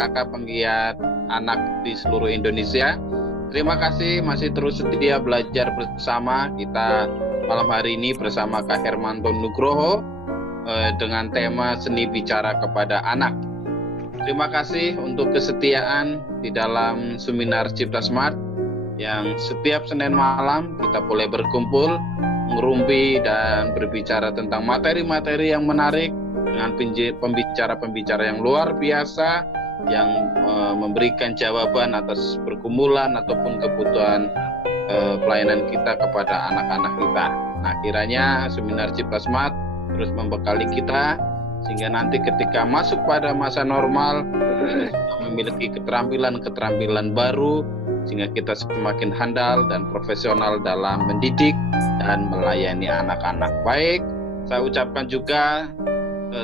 kakak-kakak penggiat anak di seluruh Indonesia. Terima kasih masih terus setia belajar bersama kita malam hari ini bersama Kak Hermanto Nugroho dengan tema seni bicara kepada anak. Terima kasih untuk kesetiaan di dalam seminar Cipta Smart yang setiap Senin malam kita boleh berkumpul, ngerumpi dan berbicara tentang materi-materi yang menarik dengan pembicara-pembicara yang luar biasa yang memberikan jawaban atas pergumulan ataupun kebutuhan pelayanan kita kepada anak-anak kita. Nah, kiranya seminar Cipta Smart terus membekali kita sehingga nanti ketika masuk pada masa normal kita memiliki keterampilan-keterampilan baru sehingga kita semakin handal dan profesional dalam mendidik dan melayani anak-anak. Baik, saya ucapkan juga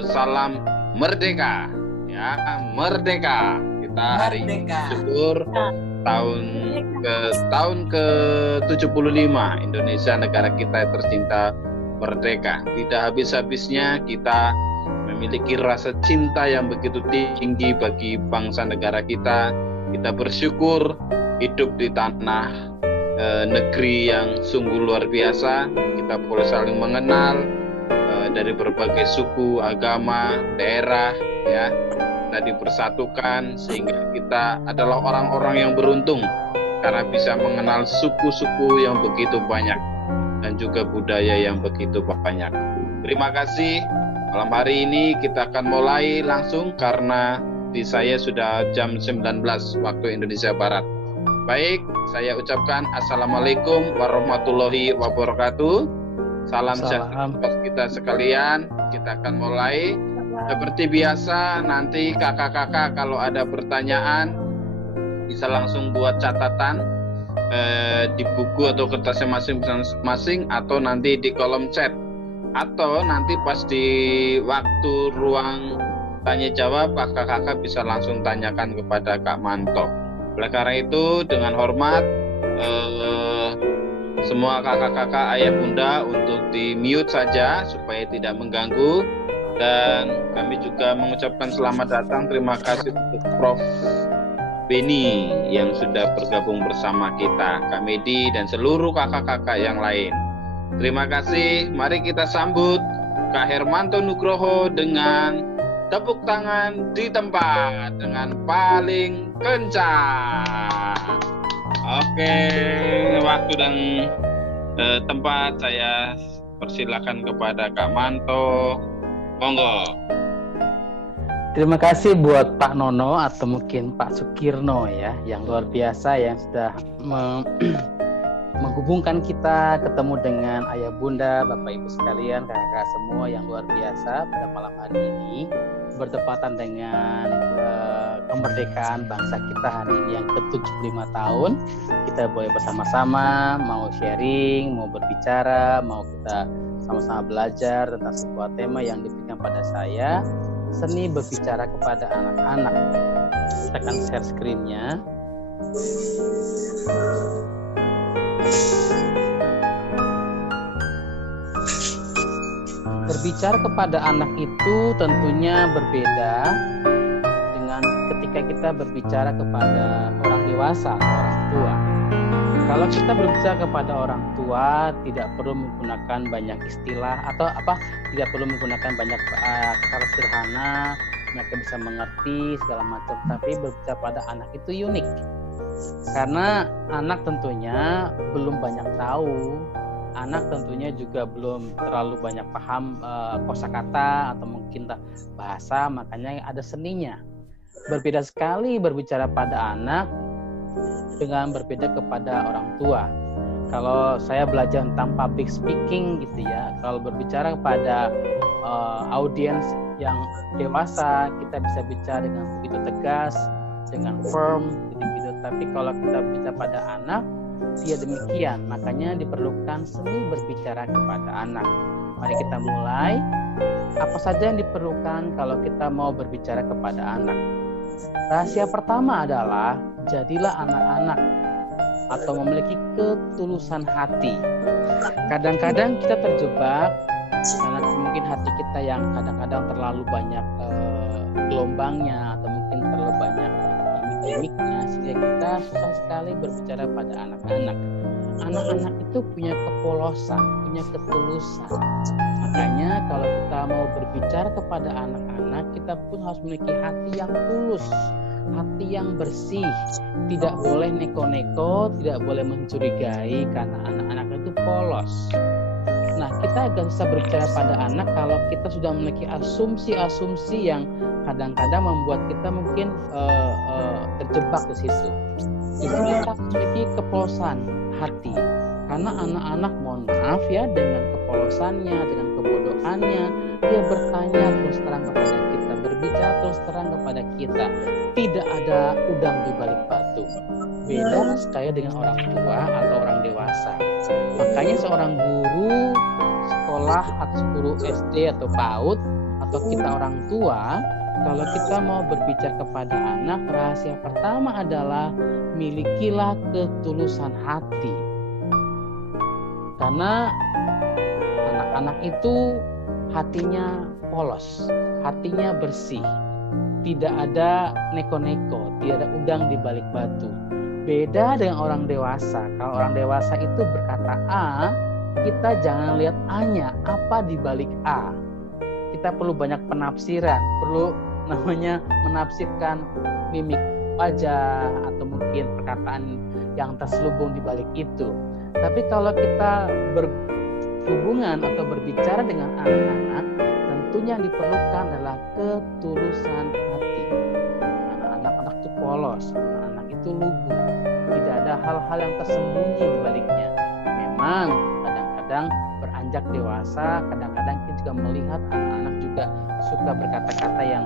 salam merdeka. Ya, merdeka. Kita hari ini syukur tahun ke-75 Indonesia negara kita tercinta merdeka. Tidak habis-habisnya kita memiliki rasa cinta yang begitu tinggi bagi bangsa negara kita. Kita bersyukur hidup di tanah negeri yang sungguh luar biasa. Kita boleh saling mengenal dari berbagai suku, agama, daerah, ya. Kita dipersatukan sehingga kita adalah orang-orang yang beruntung karena bisa mengenal suku-suku yang begitu banyak dan juga budaya yang begitu banyak. Terima kasih. Malam hari ini kita akan mulai langsung karena di saya sudah jam 19 waktu Indonesia Barat. Baik, saya ucapkan Assalamualaikum warahmatullahi wabarakatuh. Salam sejahtera buat kita sekalian. Kita akan mulai. Seperti biasa, nanti kakak-kakak kalau ada pertanyaan bisa langsung buat catatan di buku atau kertasnya masing-masing atau nanti di kolom chat atau nanti pas di waktu ruang tanya jawab kakak-kakak bisa langsung tanyakan kepada Kak Manto. Oleh karena itu dengan hormat semua kakak-kakak ayah bunda untuk di mute saja supaya tidak mengganggu. Dan kami juga mengucapkan selamat datang, terima kasih untuk Prof. Beni yang sudah bergabung bersama kita, Kak Medi dan seluruh kakak-kakak yang lain. Terima kasih, mari kita sambut Kak Hermanto Nugroho dengan tepuk tangan di tempat dengan paling kencang. Oke, waktu dan tempat saya persilakan kepada Kak Manto. Monggo. Terima kasih buat Pak Nono atau mungkin Pak Sukirno ya, yang luar biasa yang sudah menghubungkan kita ketemu dengan ayah bunda, bapak ibu sekalian, kakak-kakak semua yang luar biasa pada malam hari ini bertepatan dengan kemerdekaan bangsa kita hari ini yang ke-75 tahun. Kita boleh bersama-sama mau sharing, mau berbicara, mau kita sama-sama belajar tentang sebuah tema yang diberikan pada saya, seni berbicara kepada anak-anak. Kita akan share screen-nya. Berbicara kepada anak itu tentunya berbeda dengan ketika kita berbicara kepada orang dewasa, orang tua. Kalau kita berbicara kepada orang tua, tidak perlu menggunakan banyak istilah atau tidak perlu menggunakan banyak kata sederhana, mereka bisa mengerti segala macam. Tapi berbicara pada anak itu unik, karena anak tentunya belum banyak tahu, anak tentunya juga belum terlalu banyak paham kosakata atau mungkin bahasa, makanya ada seninya. Berbeda sekali berbicara pada anak dengan berbeda kepada orang tua. Kalau saya belajar tentang public speaking gitu ya, kalau berbicara kepada audiens yang dewasa, kita bisa bicara dengan begitu tegas, dengan firm gitu-gitu. Tapi kalau kita bicara pada anak, tidak demikian. Makanya diperlukan seni berbicara kepada anak. Mari kita mulai. Apa saja yang diperlukan kalau kita mau berbicara kepada anak? Rahasia pertama adalah jadilah anak-anak atau memiliki ketulusan hati. Kadang-kadang kita terjebak karena mungkin hati kita yang kadang-kadang terlalu banyak gelombangnya atau mungkin terlalu banyak gimmick-gimmicknya sehingga kita susah sekali berbicara pada anak-anak. Anak-anak itu punya kepolosan, punya ketulusan. Makanya kalau kita mau berbicara kepada anak-anak, kita pun harus memiliki hati yang tulus, hati yang bersih. Tidak boleh neko-neko, tidak boleh mencurigai karena anak-anak itu polos. Nah, kita agak bisa berbicara pada anak kalau kita sudah memiliki asumsi-asumsi yang kadang-kadang membuat kita mungkin terjebak di situ. Jadi kita memiliki kepolosan hati. Karena anak-anak, mohon maaf ya, dengan kepolosannya, dengan kebodohannya, dia bertanya terus terang kepada kita, berbicara terus terang kepada kita. Tidak ada udang di balik batu. Beda sekali dengan orang tua atau orang dewasa. Makanya seorang guru sekolah atau guru SD atau PAUD atau kita orang tua, kalau kita mau berbicara kepada anak, rahasia pertama adalah milikilah ketulusan hati. Karena anak-anak itu hatinya polos, hatinya bersih. Tidak ada neko-neko, tidak ada udang di balik batu. Beda dengan orang dewasa. Kalau orang dewasa itu berkata A, kita jangan lihat A-nya, apa di balik A. Kita perlu banyak penafsiran, perlu namanya menafsirkan mimik wajah atau mungkin perkataan yang terselubung di balik itu. Tapi kalau kita berhubungan atau berbicara dengan anak-anak, tentunya yang diperlukan adalah ketulusan hati. Anak-anak itu polos, anak-anak itu lugu. Tidak ada hal-hal yang tersembunyi di baliknya. Memang kadang-kadang beranjak dewasa, kadang-kadang kita juga melihat anak-anak juga suka berkata-kata yang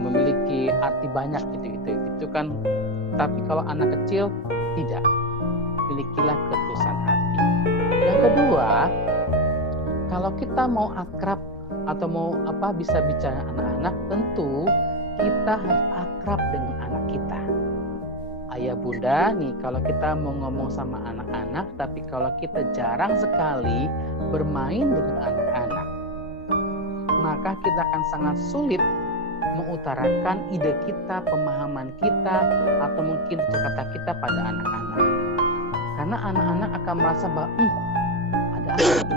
memiliki arti banyak gitu. Itu kan. Tapi kalau anak kecil tidak. Milikilah ketulusan hati. Yang kedua, kalau kita mau akrab atau mau bisa bicara anak-anak, tentu kita harus akrab dengan anak kita. Ayah bunda nih, kalau kita mau ngomong sama anak-anak, tapi kalau kita jarang sekali bermain dengan anak-anak, maka kita akan sangat sulit mengutarakan ide kita, pemahaman kita, atau mungkin kata kita pada anak-anak. Karena anak-anak akan merasa bahwa ada apa ini.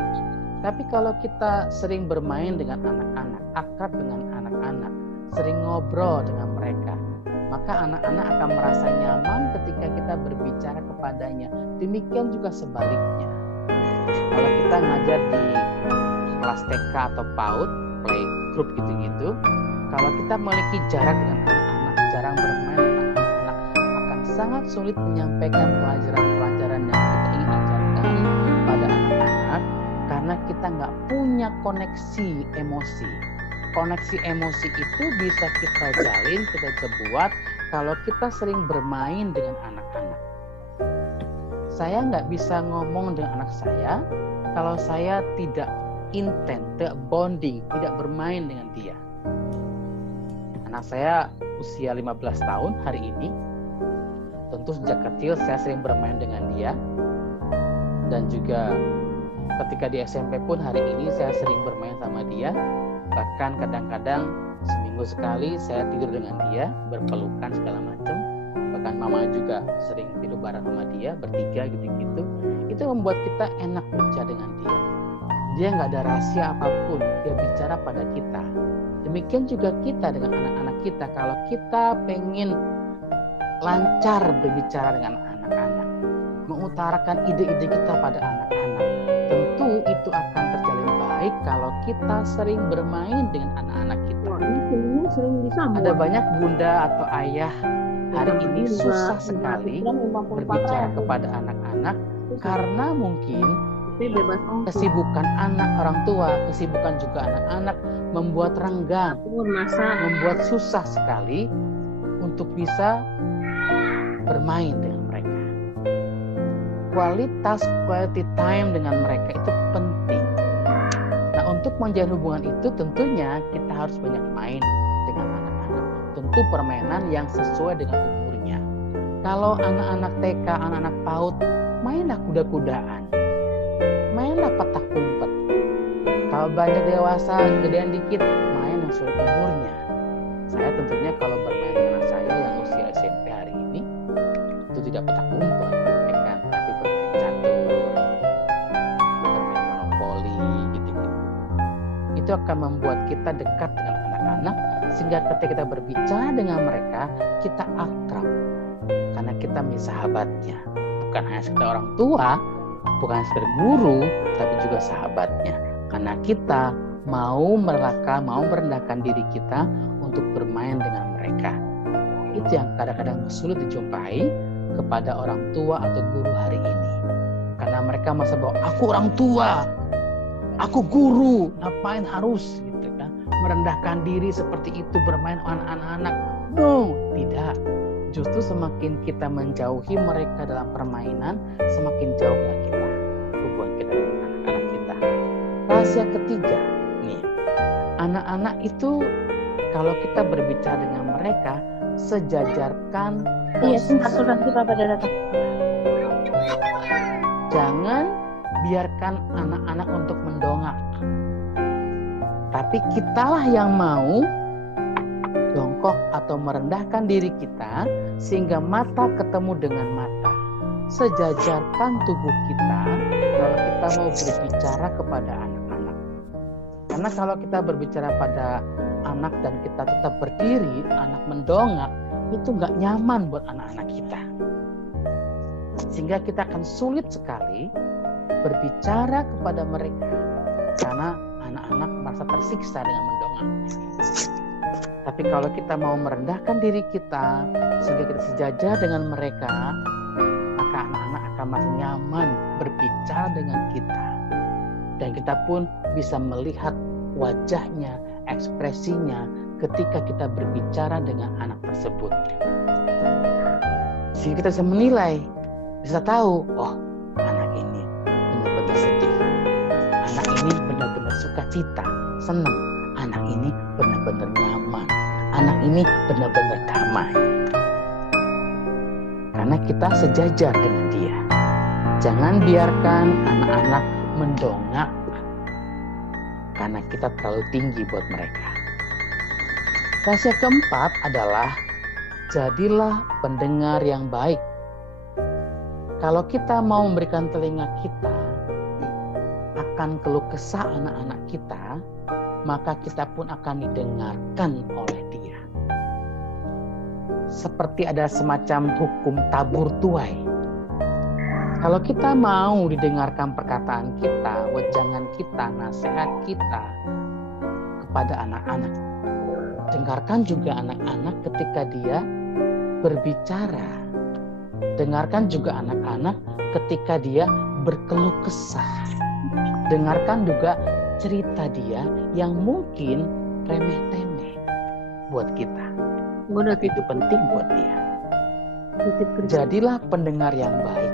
Tapi kalau kita sering bermain dengan anak-anak, akrab dengan anak-anak, sering ngobrol dengan mereka, maka anak-anak akan merasa nyaman ketika kita berbicara kepadanya. Demikian juga sebaliknya. Kalau kita ngajar di kelas TK atau PAUD, playgroup gitu-gitu, kalau kita memiliki jarak dengan anak-anak, jarang bermain dengan anak-anak, akan sangat sulit menyampaikan pelajaran-pelajaran yang kita ingin ajarkan pada anak-anak karena kita nggak punya koneksi emosi. Koneksi emosi itu bisa kita jalin, kita buat kalau kita sering bermain dengan anak-anak. Saya nggak bisa ngomong dengan anak saya kalau saya tidak intens, tidak bonding, tidak bermain dengan dia. Anak saya usia 15 tahun hari ini. Tentu sejak kecil saya sering bermain dengan dia. Dan juga ketika di SMP pun hari ini saya sering bermain sama dia. Bahkan kadang-kadang seminggu sekali saya tidur dengan dia, berpelukan segala macam. Bahkan mama juga sering tidur bareng sama dia, bertiga gitu-gitu. Itu membuat kita enak bicara dengan dia. Dia nggak ada rahasia apapun, dia bicara pada kita. Demikian juga kita dengan anak-anak kita. Kalau kita pengen lancar berbicara dengan anak-anak, mengutarakan ide-ide kita pada anak-anak, tentu itu akan terjalin baik kalau kita sering bermain dengan anak-anak kita. Ada banyak bunda atau ayah hari ini susah sekali berbicara kepada anak-anak karena mungkin kesibukan anak orang tua, kesibukan juga anak-anak membuat renggang, membuat susah sekali untuk bisa bermain dengan mereka. Quality time dengan mereka itu penting. Nah, untuk menjalin hubungan itu tentunya kita harus banyak main dengan anak-anak. Tentu permainan yang sesuai dengan umurnya. Kalau anak-anak TK, anak-anak PAUD, mainlah kuda-kudaan. Mainlah petak umpet. Kalau banyak dewasa, gedean dikit, main yang sesuai umurnya. Saya tentunya kalau itu akan membuat kita dekat dengan anak-anak, sehingga ketika kita berbicara dengan mereka, kita akrab. Karena kita menjadi sahabatnya. Bukan hanya sekedar orang tua, bukan hanya sekedar guru, tapi juga sahabatnya. Karena kita mau merelakan, mau merendahkan diri kita untuk bermain dengan mereka. Itu yang kadang-kadang sulit dijumpai kepada orang tua atau guru hari ini. Karena mereka merasa bahwa aku orang tua, aku guru, ngapain harus gitu kan, merendahkan diri seperti itu, bermain dengan anak-anak. No, tidak. Justru semakin kita menjauhi mereka dalam permainan, semakin jauhlah kita hubungan kita dengan anak-anak kita. Rahasia ketiga, nih, anak-anak itu kalau kita berbicara dengan mereka, sejajarkan. Iya, sebentar kita pada datang. Jangan biarkan anak-anak untuk mendongak. Tapi kitalah yang mau jongkok atau merendahkan diri kita sehingga mata ketemu dengan mata. Sejajarkan tubuh kita kalau kita mau berbicara kepada anak-anak. Karena kalau kita berbicara pada anak dan kita tetap berdiri, anak mendongak, itu nggak nyaman buat anak-anak kita. Sehingga kita akan sulit sekali berbicara kepada mereka karena anak-anak merasa tersiksa dengan mendongak. Tapi kalau kita mau merendahkan diri kita sehingga kita sejajar dengan mereka, maka anak-anak akan merasa nyaman berbicara dengan kita. Dan kita pun bisa melihat wajahnya, ekspresinya ketika kita berbicara dengan anak tersebut. Sehingga kita bisa menilai, bisa tahu, oh anak ini benar-benar sedih, anak ini benar-benar sukacita, senang, anak ini benar-benar nyaman, anak ini benar-benar damai. Karena kita sejajar dengan dia. Jangan biarkan anak-anak mendongak karena kita terlalu tinggi buat mereka. Rahasia keempat adalah jadilah pendengar yang baik. Kalau kita mau memberikan telinga kita akan keluh kesah anak-anak kita, maka kita pun akan didengarkan oleh dia. Seperti ada semacam hukum tabur tuai. Kalau kita mau didengarkan perkataan kita, wejangan kita, nasihat kita kepada anak-anak, dengarkan juga anak-anak ketika dia berbicara. Dengarkan juga anak-anak ketika dia berkeluh kesah. Dengarkan juga cerita dia yang mungkin remeh-temeh buat kita. Tapi itu penting buat dia. Jadilah pendengar yang baik.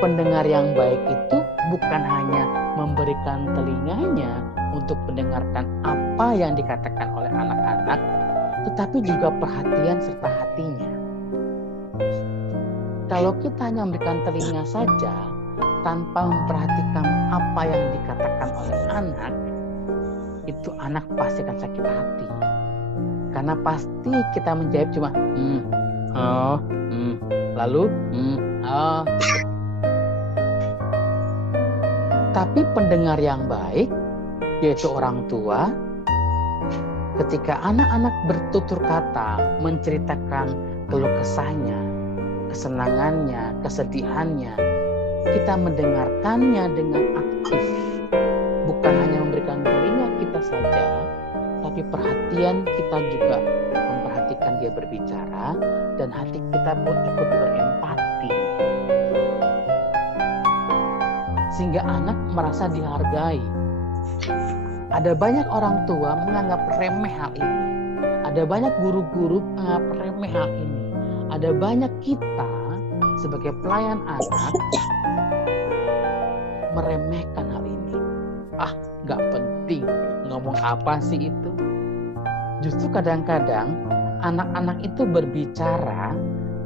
Pendengar yang baik itu bukan hanya memberikan telinganya untuk mendengarkan apa yang dikatakan oleh anak-anak, tetapi juga perhatian serta hatinya. Kalau kita hanya memberikan telinga saja tanpa memperhatikan apa yang dikatakan oleh anak, itu anak pasti akan sakit hati. Karena pasti kita menjawab cuma lalu Tapi pendengar yang baik, yaitu orang tua, ketika anak-anak bertutur kata menceritakan keluh kesahnya, kesenangannya, kesedihannya, kita mendengarkannya dengan aktif. Bukan hanya memberikan telinga kita saja, tapi perhatian kita juga memperhatikan dia berbicara, dan hati kita pun ikut berempati. Sehingga anak merasa dihargai. Ada banyak orang tua menganggap remeh hal ini. Ada banyak guru-guru menganggap remeh hal ini. Ada banyak kita sebagai pelayan anak meremehkan hal ini. Gak penting, ngomong apa sih itu? Justru kadang-kadang anak-anak itu berbicara,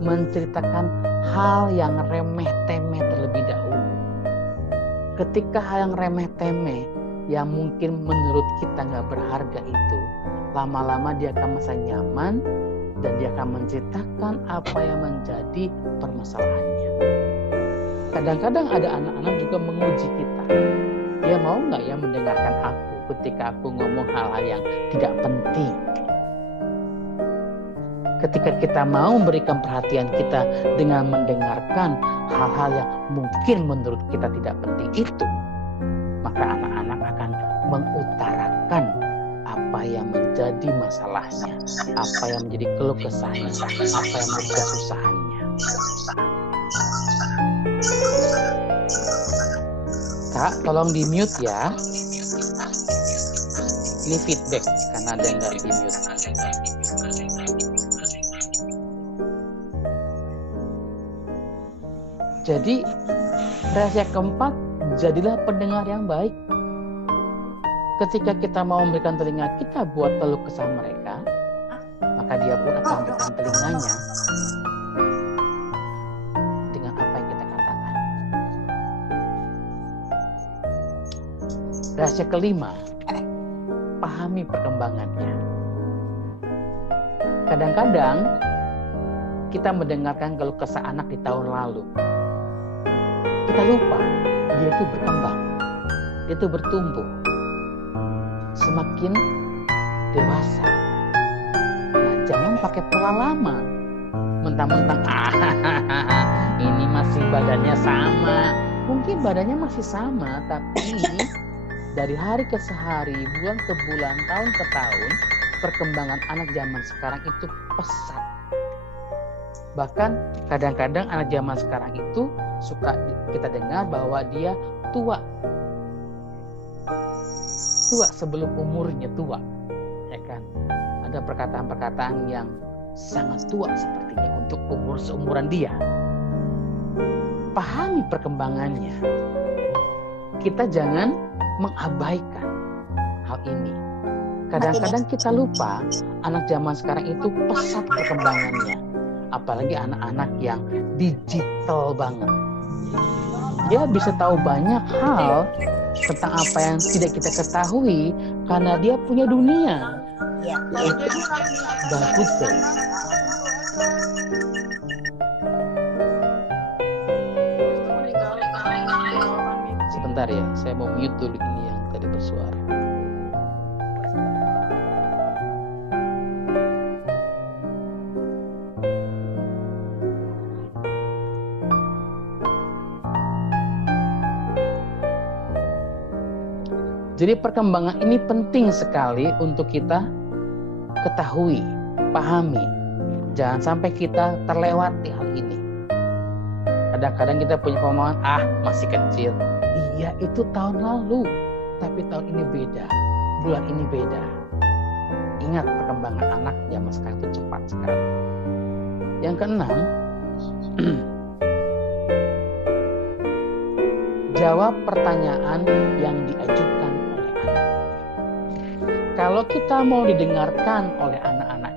menceritakan hal yang remeh-temeh terlebih dahulu. Ketika hal yang remeh-temeh yang mungkin menurut kita gak berharga itu, lama-lama dia akan merasa nyaman dan dia akan menceritakan apa yang menjadi permasalahannya. Kadang-kadang ada anak-anak juga menguji kita. Dia mau nggak ya mendengarkan aku? ketika aku ngomong hal-hal yang tidak penting. Ketika kita mau memberikan perhatian kita dengan mendengarkan hal-hal yang mungkin menurut kita tidak penting itu, maka anak-anak akan mengutarakan apa yang menjadi masalahnya, apa yang menjadi keluh kesahnya, apa yang menjadi kesusahannya. Kak, tolong di mute ya. Ini feedback karena ada yang nggak di mute. Jadi rahasia keempat, jadilah pendengar yang baik. Ketika kita mau memberikan telinga kita buat keluh kesah mereka, maka dia pun akan memberikan telinganya dengan apa yang kita katakan. Rahasia kelima, pahami perkembangannya. Kadang-kadang kita mendengarkan keluh kesah anak di tahun lalu. Kita lupa, dia itu berkembang, dia itu bertumbuh, semakin dewasa. Nah, jangan pakai pola lama, mentang-mentang ini masih badannya sama. Mungkin badannya masih sama, tapi dari hari ke hari, bulan ke bulan, tahun ke tahun, perkembangan anak zaman sekarang itu pesat. Bahkan kadang-kadang anak zaman sekarang itu suka kita dengar bahwa dia tua sebelum umurnya tua, ya kan? Ada perkataan-perkataan yang sangat tua sepertinya untuk umur seumuran dia. Pahami perkembangannya. Kita jangan mengabaikan hal ini. Kadang-kadang kita lupa anak zaman sekarang itu pesat perkembangannya. Apalagi anak-anak yang digital banget. Dia bisa tahu banyak hal tentang apa yang tidak kita ketahui karena dia punya dunia. Itu bagus deh. Sebentar ya, saya mau mute dulu ini yang tadi bersuara. Jadi perkembangan ini penting sekali untuk kita ketahui, pahami. Jangan sampai kita terlewati hal ini. Kadang-kadang kita punya pemahaman, masih kecil. Iya, itu tahun lalu. Tapi tahun ini beda. Bulan ini beda. Ingat, perkembangan anak zaman sekarang itu cepat sekali. Yang keenam, jawab pertanyaan yang diajukan oleh anak. Kalau kita mau didengarkan oleh anak-anak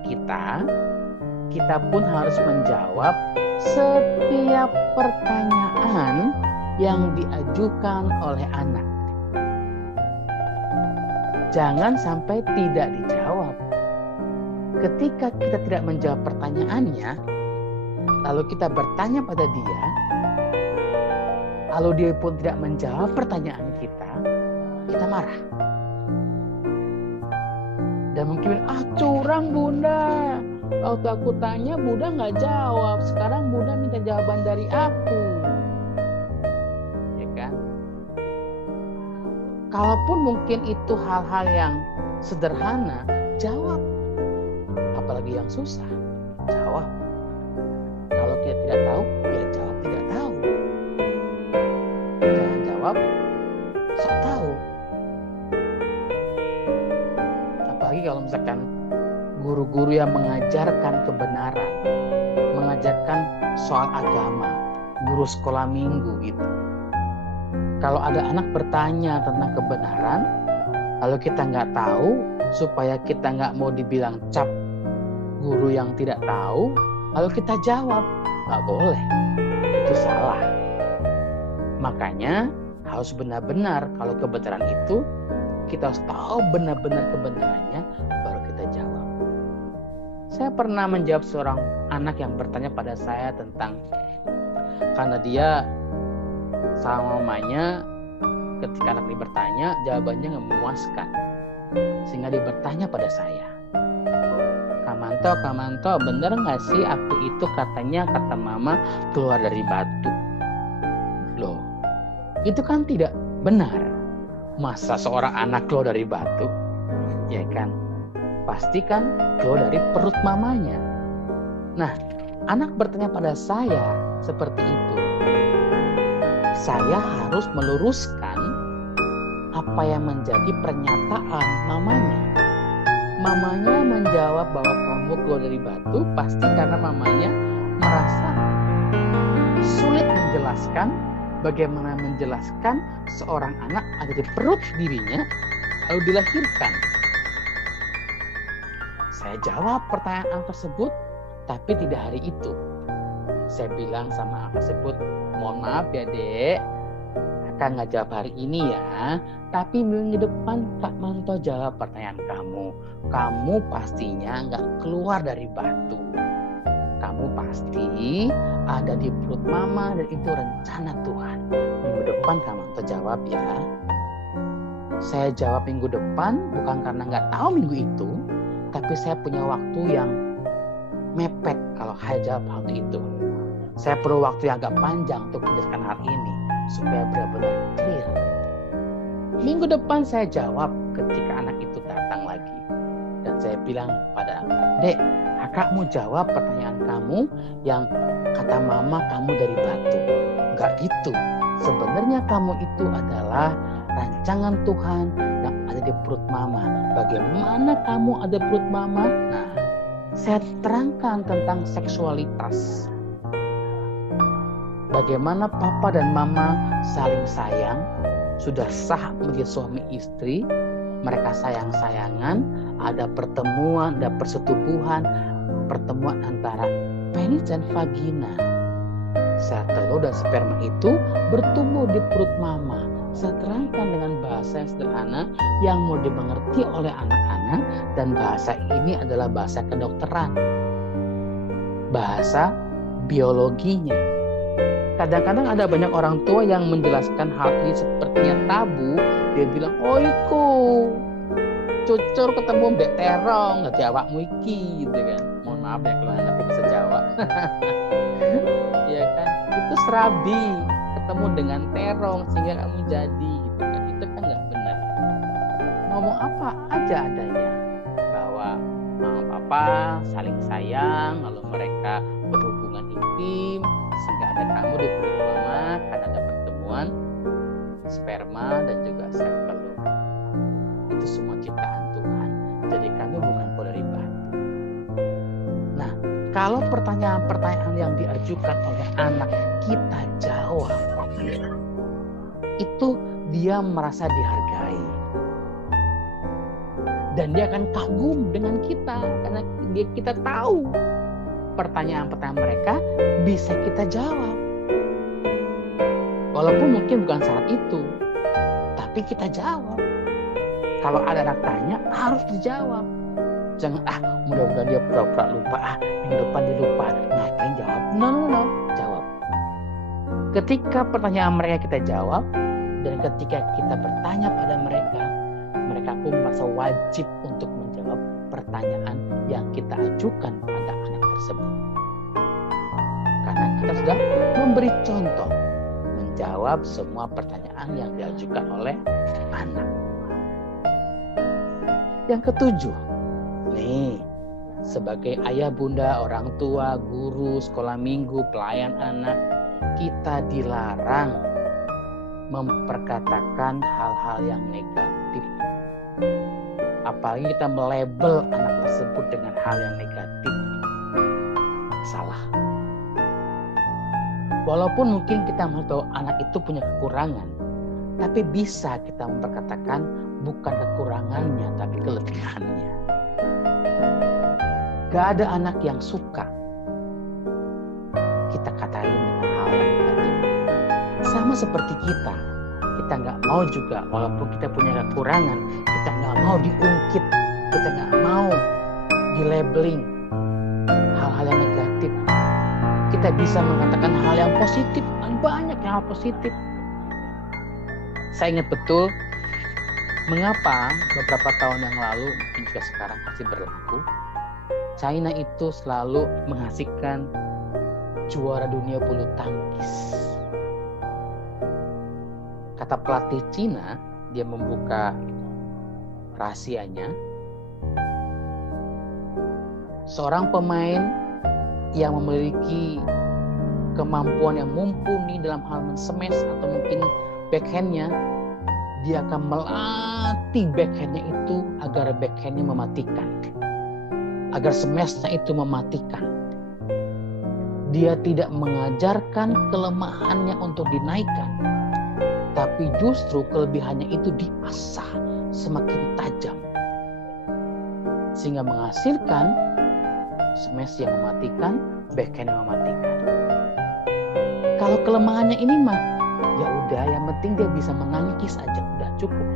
kita pun harus menjawab setiap pertanyaan yang diajukan oleh anak. Jangan sampai tidak dijawab. Ketika kita tidak menjawab pertanyaannya, lalu kita bertanya pada dia, lalu dia pun tidak menjawab pertanyaan kita marah. Dan mungkin, curang Bunda. Waktu aku tanya, Bunda nggak jawab. Sekarang Bunda minta jawaban dari aku. Ya kan? Kalaupun mungkin itu hal-hal yang sederhana, jawab. Apalagi yang susah, jawab. Kalau kita tidak tahu, ya jawab tidak tahu. Jangan jawab sok tahu. Apalagi kalau misalkan guru-guru yang mengajarkan kebenaran, mengajarkan soal agama, guru sekolah minggu gitu. Kalau ada anak bertanya tentang kebenaran, lalu kita nggak tahu, supaya kita nggak mau dibilang cap guru yang tidak tahu, lalu kita jawab, nggak boleh, itu salah. Makanya harus benar-benar kalau kebenaran itu, kita harus tahu benar-benar kebenarannya, baru kita jawab. Saya pernah menjawab seorang anak yang bertanya pada saya tentang, karena dia sama mamanya ketika anak ini bertanya, jawabannya nggak memuaskan. Sehingga dia bertanya pada saya, Kamanto, bener nggak sih aku itu katanya kata mama keluar dari batu? Loh, itu kan tidak benar. Masa seorang anak keluar dari batu? Ya kan? Pasti kan keluar dari perut mamanya. Nah, anak bertanya pada saya seperti itu. Saya harus meluruskan apa yang menjadi pernyataan mamanya. Mamanya menjawab bahwa kamu keluar dari batu pasti karena mamanya merasa sulit menjelaskan bagaimana menjelaskan seorang anak ada di perut dirinya lalu dilahirkan. Saya jawab pertanyaan tersebut, tapi tidak hari itu. Saya bilang sama anak tersebut, mohon maaf ya dek, Kak nggak jawab hari ini ya, tapi minggu depan Kak Manto jawab pertanyaan kamu. Kamu pastinya nggak keluar dari batu. Kamu pasti ada di perut mama dan itu rencana Tuhan. Minggu depan Kak Manto jawab ya. Saya jawab minggu depan bukan karena nggak tahu minggu itu, tapi saya punya waktu yang mepet kalau saya jawab hal itu. Saya perlu waktu yang agak panjang untuk menjelaskan hal ini supaya benar-benar clear. Minggu depan saya jawab ketika anak itu datang lagi. Dan saya bilang pada dek, kakak mau jawab pertanyaan kamu yang kata mama kamu dari batu. Enggak gitu. Sebenarnya kamu itu adalah rancangan Tuhan yang ada di perut mama. Bagaimana kamu ada di perut mama? Nah, saya terangkan tentang seksualitas. Bagaimana papa dan mama saling sayang, sudah sah menjadi suami istri, mereka sayang-sayangan, ada pertemuan, ada persetubuhan, pertemuan antara penis dan vagina. Sel telur dan sperma itu bertumbuh di perut mama. Saya terangkan dengan bahasa yang sederhana yang mau dimengerti oleh anak-anak, dan bahasa ini adalah bahasa kedokteran, bahasa biologinya. Kadang-kadang ada banyak orang tua yang menjelaskan hal ini sepertinya tabu. Dia bilang, oh iku cucur ketemu mbek terong nanti awakmu iki gitu kan. Mohon maaf ya kalau nanti bisa Jawa. Ya kan, itu serabi ketemu dengan terong sehingga kamu jadi gitu kan. Itu kan nggak benar. Ngomong apa aja adanya, bahwa mama papa saling sayang, lalu mereka berhubungan intim sehingga ada kamu di perut mama karena ada pertemuan sperma dan juga sel telur. Itu semua ciptaan Tuhan. Jadi kamu bukan keluar dari batu. Nah, kalau pertanyaan-pertanyaan yang diajukan oleh anak kita jawab, itu dia merasa dihargai. Dan dia akan kagum dengan kita karena kita tahu pertanyaan-pertanyaan mereka bisa kita jawab. Walaupun mungkin bukan saat itu, tapi kita jawab. Kalau ada anak tanya, harus dijawab. Jangan, mudah-mudahan dia pura-pura lupa, minggu depan dia lupa. Ngapain jawab? No, jawab. Ketika pertanyaan mereka kita jawab, dan ketika kita bertanya pada mereka, mereka pun merasa wajib untuk menjawab pertanyaan yang kita ajukan pada anak tersebut. Karena kita sudah memberi contoh menjawab semua pertanyaan yang diajukan oleh anak. Yang ketujuh, nih, sebagai ayah bunda, orang tua, guru, sekolah minggu, pelayan anak, kita dilarang memperkatakan hal-hal yang negatif. Apalagi kita melabel anak tersebut dengan hal yang negatif. Salah. Walaupun mungkin kita mau tahu anak itu punya kekurangan, tapi bisa kita memperkatakan bukan kekurangannya, tapi kelebihannya. Gak ada anak yang suka kita katain dengan hal yang negatif. Sama seperti kita nggak mau juga, walaupun kita punya kekurangan, kita nggak mau diungkit, kita nggak mau di-labeling hal-hal yang negatif. Kita bisa mengatakan hal yang positif, banyak hal positif. Saya ingat betul mengapa beberapa tahun yang lalu, mungkin juga sekarang masih berlaku, China itu selalu menghasilkan juara dunia bulu tangkis. Kata pelatih Cina, dia membuka rahasianya. Seorang pemain yang memiliki kemampuan yang mumpuni dalam hal men-smash atau mungkin backhandnya, dia akan melatih backhandnya itu agar backhandnya mematikan, agar smashnya itu mematikan. Dia tidak mengajarkan kelemahannya untuk dinaikkan, tapi justru kelebihannya itu diasah semakin tajam, sehingga menghasilkan smash yang mematikan, backhand yang mematikan. Kalau kelemahannya ini mah, ya udah, yang penting dia bisa menangkis aja, udah cukup.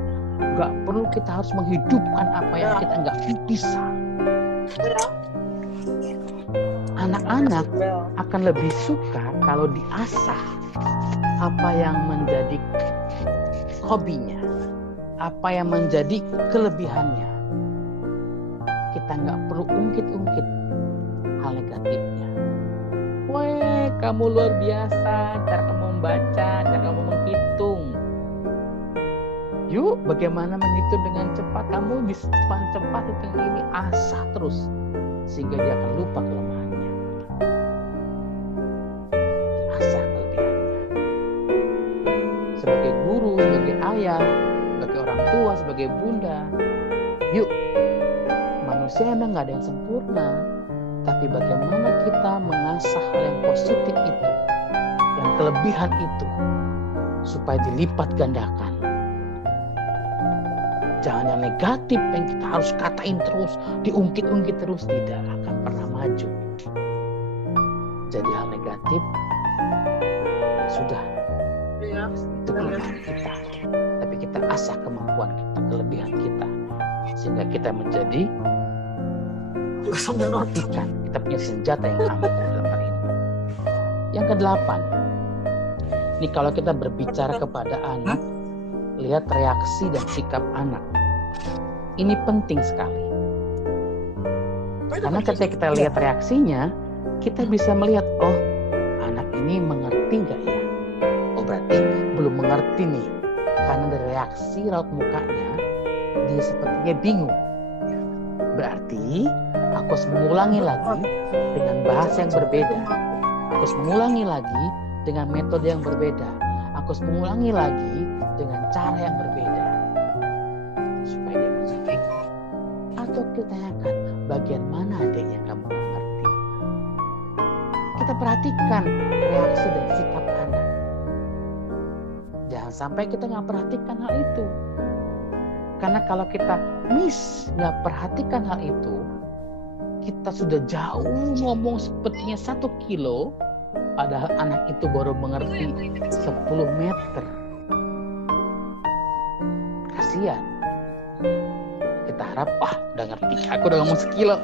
Gak perlu kita harus menghidupkan apa yang kita nggak bisa. Anak-anak akan lebih suka kalau diasah apa yang menjadi hobinya, apa yang menjadi kelebihannya. Kita nggak perlu ungkit-ungkit hal negatifnya. Weh, kamu luar biasa, cara kamu membaca, cara kamu menghitung. Yuk, bagaimana menghitung dengan cepat? Kamu bisa cepat hitung ini, asah terus, sehingga dia akan lupa kelemahannya. Asah kelebihannya. Sebagai guru, sebagai ayah, sebagai orang tua, sebagai bunda, yuk, manusia emang gak ada yang sempurna, tapi bagaimana kita mengasah hal yang positif itu, yang kelebihan itu, supaya dilipat gandakan. Jangan yang negatif yang kita harus katain terus, diungkit-ungkit terus, tidak akan pernah maju. Jadi hal negatif, ya sudah, itu kelebihan kita. Tapi kita asah kemampuan kita, kelebihan kita, sehingga kita menjadi mematikan. Kita punya senjata yang ampuh dalam hal ini. Yang kedelapan, ini kalau kita berbicara kepada anak, lihat reaksi dan sikap anak. Ini penting sekali. Karena ketika kita lihat reaksinya, kita bisa melihat, oh, anak ini mengerti nggak ya? Oh, berarti belum mengerti nih. Karena dari reaksi raut mukanya, dia sepertinya bingung. Berarti aku harus mengulangi lagi dengan bahasa yang berbeda. Aku harus mengulangi lagi dengan metode yang berbeda. Aku harus mengulangi lagi dengan cara yang berbeda. Supaya dia mengerti. Atau kita tanyakan, bagian mana adek yang kamu gak ngerti? Kita perhatikan reaksi dan sikap anak. Jangan sampai kita gak perhatikan hal itu. Karena kalau kita nggak perhatikan hal itu, kita sudah jauh ngomong sepertinya 1 kilo, padahal anak itu baru mengerti 10 meter. Kasihan. Kita harap, udah ngerti, aku udah ngomong 1 kilo.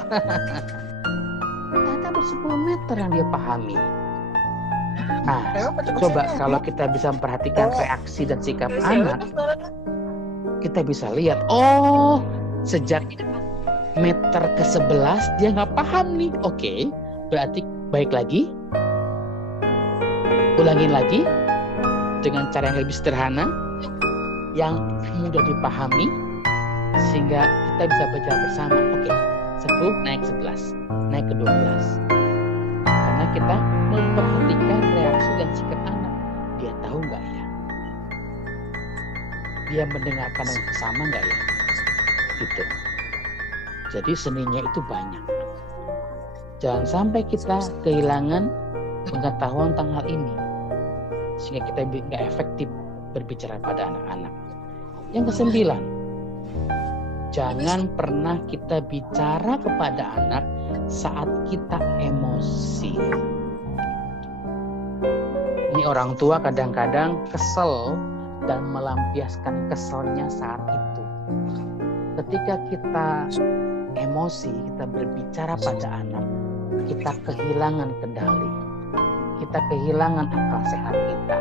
Ternyata baru 10 meter yang dia pahami. Nah, coba kalau kita bisa memperhatikan reaksi dan sikap anak, kita bisa lihat, oh, sejak meter ke-11 dia nggak paham nih. Oke, berarti baik lagi, ulangin lagi dengan cara yang lebih sederhana, yang mudah dipahami, sehingga kita bisa berjalan bersama. Oke, 10 naik 11, naik ke 12. Karena kita memperhatikan reaksi dan sikap anak. Dia tahu nggak ya? Dia mendengarkan yang sama nggak ya? Gitu. Jadi seninya itu banyak. Jangan sampai kita kehilangan pengetahuan tentang hal ini, sehingga kita nggak efektif berbicara pada anak-anak. Yang ke-9, jangan pernah kita bicara kepada anak saat kita emosi. Ini orang tua kadang-kadang kesel dan melampiaskan keselnya saat itu. Ketika kita emosi, kita berbicara pada anak, kita kehilangan kendali, kita kehilangan akal sehat kita.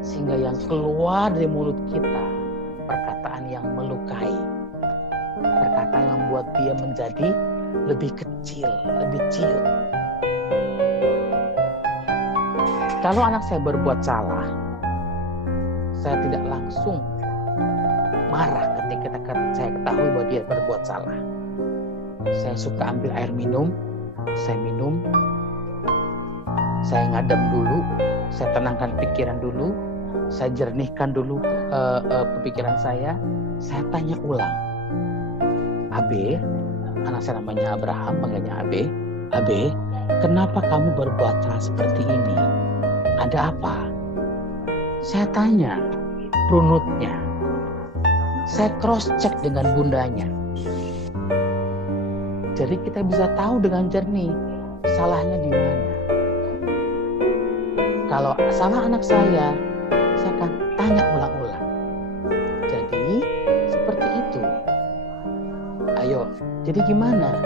sehingga yang keluar dari mulut kita perkataan yang melukai, perkataan yang membuat dia menjadi lebih kecil, lebih ciut. Kalau anak saya berbuat salah, saya tidak langsung marah ketika saya ketahui bahwa dia berbuat salah. Saya suka ambil air minum, saya minum, saya ngadem dulu, saya tenangkan pikiran dulu, saya jernihkan dulu pemikiran saya tanya ulang. Abe, anak saya namanya Abraham, panggilnya Abe. Abe, kenapa kamu berbuat salah seperti ini? Ada apa? Saya tanya runutnya. Saya cross check dengan bundanya. Jadi kita bisa tahu dengan jernih salahnya di mana. Kalau salah anak saya akan tanya ulang-ulang. Jadi seperti itu. Ayo, jadi gimana?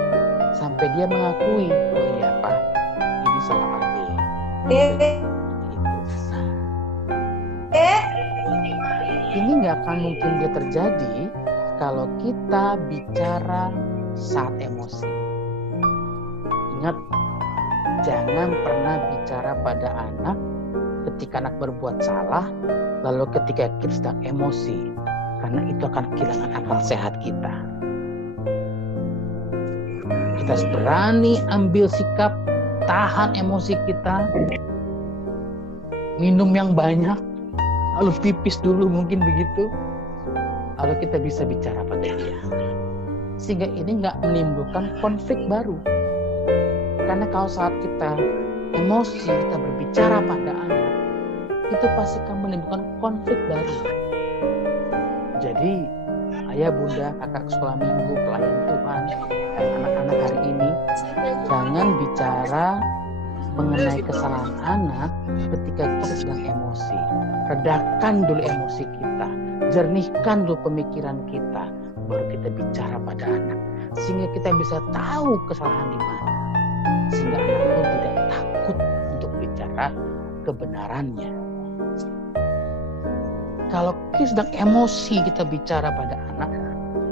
Sampai dia mengakui, oh iya Pak, ini salah Abe. Ini nggak akan mungkin dia terjadi kalau kita bicara saat emosi. Ingat, jangan pernah bicara pada anak ketika anak berbuat salah, lalu ketika kita sedang emosi, karena itu akan kehilangan akal sehat kita. Kita harus berani ambil sikap, tahan emosi kita, minum yang banyak, lalu pipis dulu mungkin begitu, lalu kita bisa bicara pada dia. Sehingga ini nggak menimbulkan konflik baru. Karena kalau saat kita emosi, kita berbicara pada anak, itu pasti akan menimbulkan konflik baru. Jadi, ayah, bunda, kakak sekolah minggu, pelayan Tuhan, dan anak-anak hari ini, jangan bicara mengenai kesalahan anak ketika kita sedang emosi. Redakan dulu emosi kita, jernihkan dulu pemikiran kita, baru kita bicara pada anak. Sehingga kita bisa tahu kesalahan di mana. Sehingga anak pun tidak takut untuk bicara kebenarannya. Kalau kita sedang emosi kita bicara pada anak,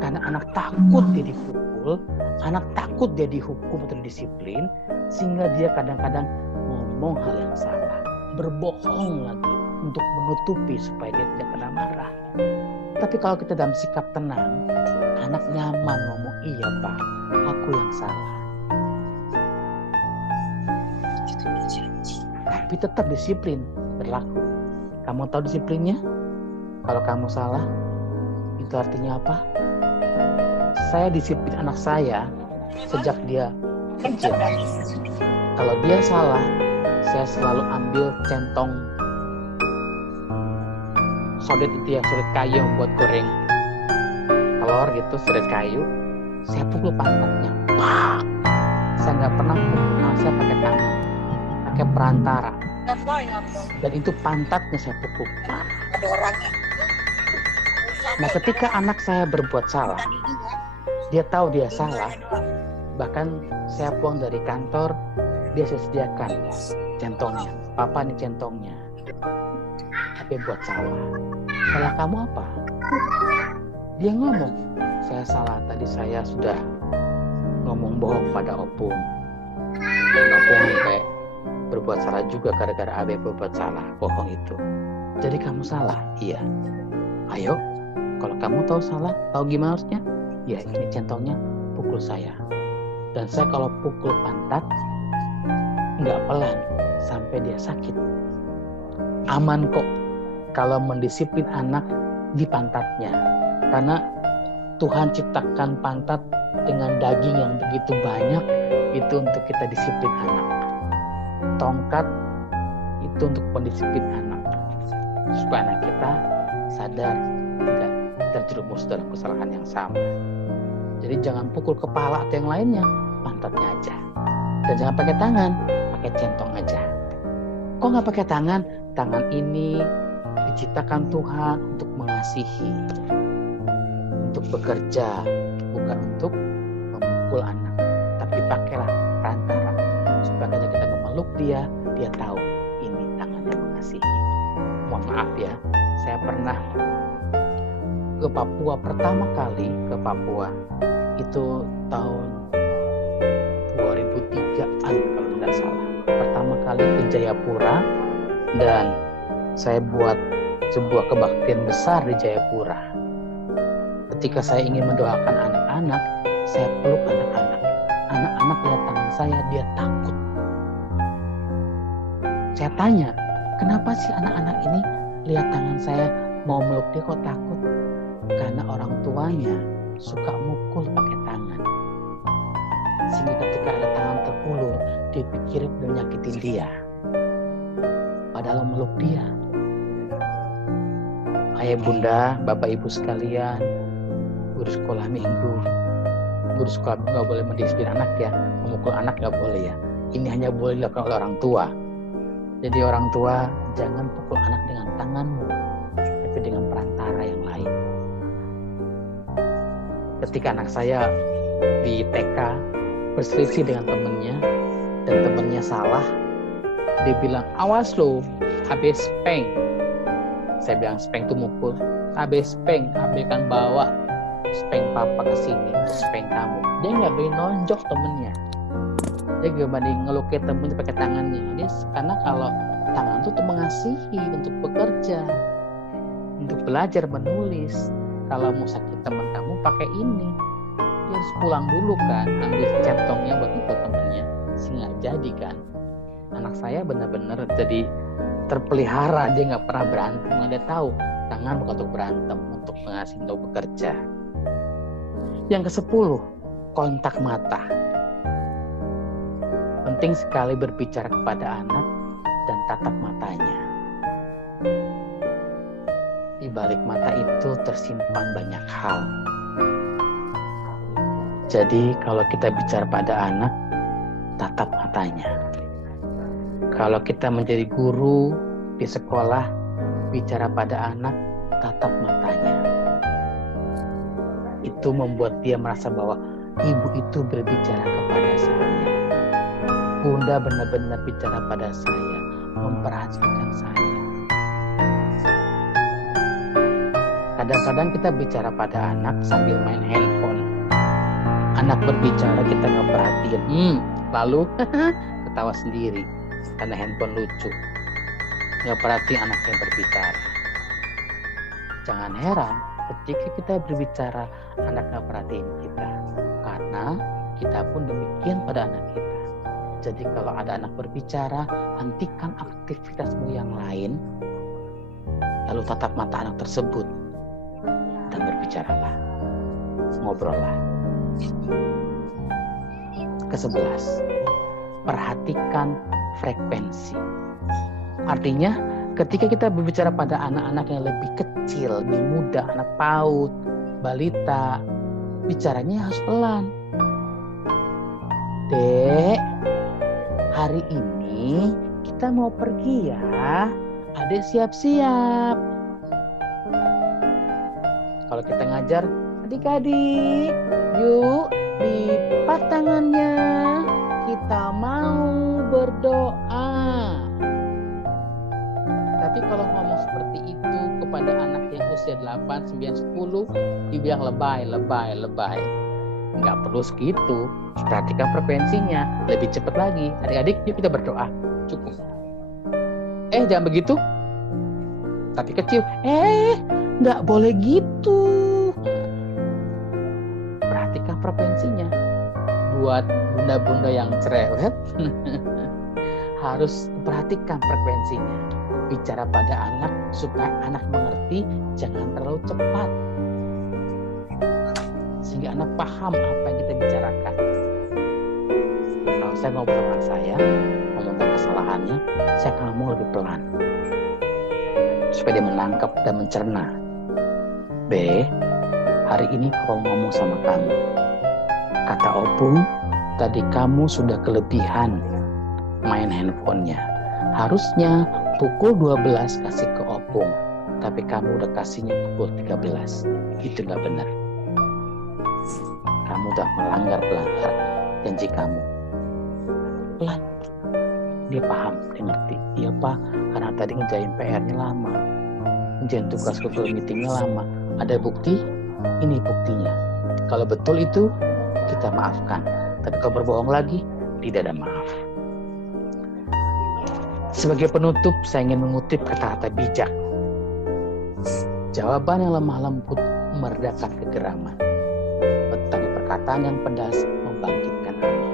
karena anak takut dia dipukul, anak takut dia dihukum atau disiplin, sehingga dia kadang-kadang ngomong hal yang salah, berbohong lagi untuk menutupi supaya dia tidak kena marah. Tapi kalau kita dalam sikap tenang, anak nyaman ngomong, iya Pak, aku yang salah. Tapi tetap disiplin berlaku. Kamu tahu disiplinnya? Kalau kamu salah, itu artinya apa? Saya disiplin anak saya sejak dia kecil. Kalau dia salah, saya selalu ambil centong sodet itu ya, sodet kayu yang buat goreng telur gitu, sodet kayu. Saya pukul pantatnya, pak. Saya nggak pernah pukul, saya pakai tangan, pakai perantara. Dan itu pantatnya saya pukul, pak. Nah, ketika anak saya berbuat salah, dia tahu dia salah, bahkan saya pulang dari kantor, dia sediakan centongnya. Papa nih centongnya. Tapi buat salah. Salah kamu apa? Dia ngomong, saya salah. Tadi saya sudah ngomong bohong pada Opung. Dan Opung sampai berbuat salah juga gara-gara Abe berbuat salah. Bohong itu. Jadi kamu salah? Iya. Ayo, kalau kamu tahu salah, tahu gimana harusnya? Ya, ini centongnya, pukul saya. Dan saya kalau pukul pantat, nggak pelan sampai dia sakit. Aman kok kalau mendisiplin anak di pantatnya. Karena Tuhan ciptakan pantat dengan daging yang begitu banyak, itu untuk kita disiplin anak. Tongkat itu untuk mendisiplin anak. Supaya anak kita sadar tidak terjerumus dalam kesalahan yang sama. Jadi jangan pukul kepala atau yang lainnya, pantatnya aja. Dan jangan pakai tangan, pakai centong aja. Kok nggak pakai tangan? Tangan ini diciptakan Tuhan untuk mengasihi, untuk bekerja, bukan untuk memukul anak. Tapi pakailah perantara supaya kita memeluk dia, dia tahu ini tangannya mengasihi. Mohon maaf maaf ya, saya pernah ke Papua pertama kali ke Papua itu tahun 2003-an kalau tidak salah. Pertama kali ke Jayapura dan saya buat sebuah kebaktian besar di Jayapura. Ketika saya ingin mendoakan anak-anak, saya peluk anak-anak. Anak-anak lihat tangan saya, dia takut. Saya tanya, kenapa sih anak-anak ini lihat tangan saya mau meluk dia kok takut? Karena orang tuanya suka mukul pakai tangan. Sehingga ketika ada tangan terulur, dia pikir menyakitin dia. Padahal meluk dia. Ayah bunda, bapak ibu sekalian, guru sekolah minggu. Guru sekolah minggu gak boleh mendisiplin anak ya. Memukul anak gak boleh ya. Ini hanya boleh dilakukan oleh orang tua. Jadi orang tua jangan pukul anak dengan tanganmu, tapi dengan perantara yang lain. Ketika anak saya di TK berselisih dengan temennya dan temennya salah, dia bilang, awas lo, habis spank. Saya bilang spank itu mukul, habis spank, habis kan bawa spank papa ke sini, spank kamu. Dia nggak boleh nonjok temennya. Dia gak banding ngelukir temennya pakai tangannya. Dia karena kalau tangan itu untuk mengasihi, untuk bekerja, untuk belajar menulis. Kalau mau sakit teman kamu pakai ini. Dia harus pulang dulu kan, ambil centongnya buat itu temennya, sehingga jadi kan. Anak saya benar-benar jadi terpelihara, dia nggak pernah berantem. Dia tahu tangan bukan untuk berantem, untuk mengasihi, untuk bekerja. Yang ke-10, kontak mata. Penting sekali berbicara kepada anak dan tatap matanya. Di balik mata itu tersimpan banyak hal. Jadi kalau kita bicara pada anak, tatap matanya. Kalau kita menjadi guru di sekolah, bicara pada anak, tatap matanya. Itu membuat dia merasa bahwa ibu itu berbicara kepada saya. Bunda benar-benar bicara pada saya, memperhatikan saya. Kadang-kadang kita bicara pada anak sambil main handphone. Anak berbicara kita nggak perhatiin, lalu ketawa sendiri karena handphone lucu. Nggak perhatiin anaknya berbicara. Jangan heran ketika kita berbicara, anak nggak perhatiin kita, karena kita pun demikian pada anak kita. Jadi kalau ada anak berbicara, hentikan aktivitasmu yang lain, lalu tatap mata anak tersebut dan berbicaralah, ngobrollah. Ke-11, perhatikan frekuensi. Artinya ketika kita berbicara pada anak-anak yang lebih kecil, lebih muda, anak PAUD, balita, bicaranya harus pelan. Dek, hari ini kita mau pergi ya. Adek siap-siap. Kalau kita ngajar, adik-adik, yuk lipat tangannya. Kita mau berdoa. Tapi kalau ngomong seperti itu kepada anak yang usia 8, 9, 10, dibilang lebay. Nggak perlu segitu. Perhatikan frekuensinya. Lebih cepat lagi. Adik-adik, yuk kita berdoa. Cukup. Jangan begitu. Tapi kecil. Nggak boleh gitu. Perhatikan frekuensinya. Buat bunda-bunda yang cerewet, harus perhatikan frekuensinya. Bicara pada anak supaya anak mengerti, jangan terlalu cepat. Sehingga anak paham apa yang kita bicarakan. Kalau saya ngobrol dengan saya, ngomong tentang kesalahannya, saya akan ngomong lebih pelan. Supaya dia menangkap dan mencerna. B, hari ini aku ngomong sama kamu. Kata Opung, tadi kamu sudah kelebihan main handphonenya. Harusnya pukul 12 kasih ke Opung, tapi kamu udah kasihnya pukul 13. Itu gak benar. Kamu udah melanggar janji kamu. Pelan. Dia paham, dia ngerti. Iya Pak, karena tadi ngerjain PR-nya lama. Jen tugasku ke meetingnya lama. Ada bukti? Ini buktinya. Kalau betul itu, kita maafkan. Tapi kalau berbohong lagi, tidak ada maaf. Sebagai penutup, saya ingin mengutip kata-kata bijak. Jawaban yang lemah lembut meredakan kegeraman. Tetapi perkataan yang pedas membangkitkan amarah.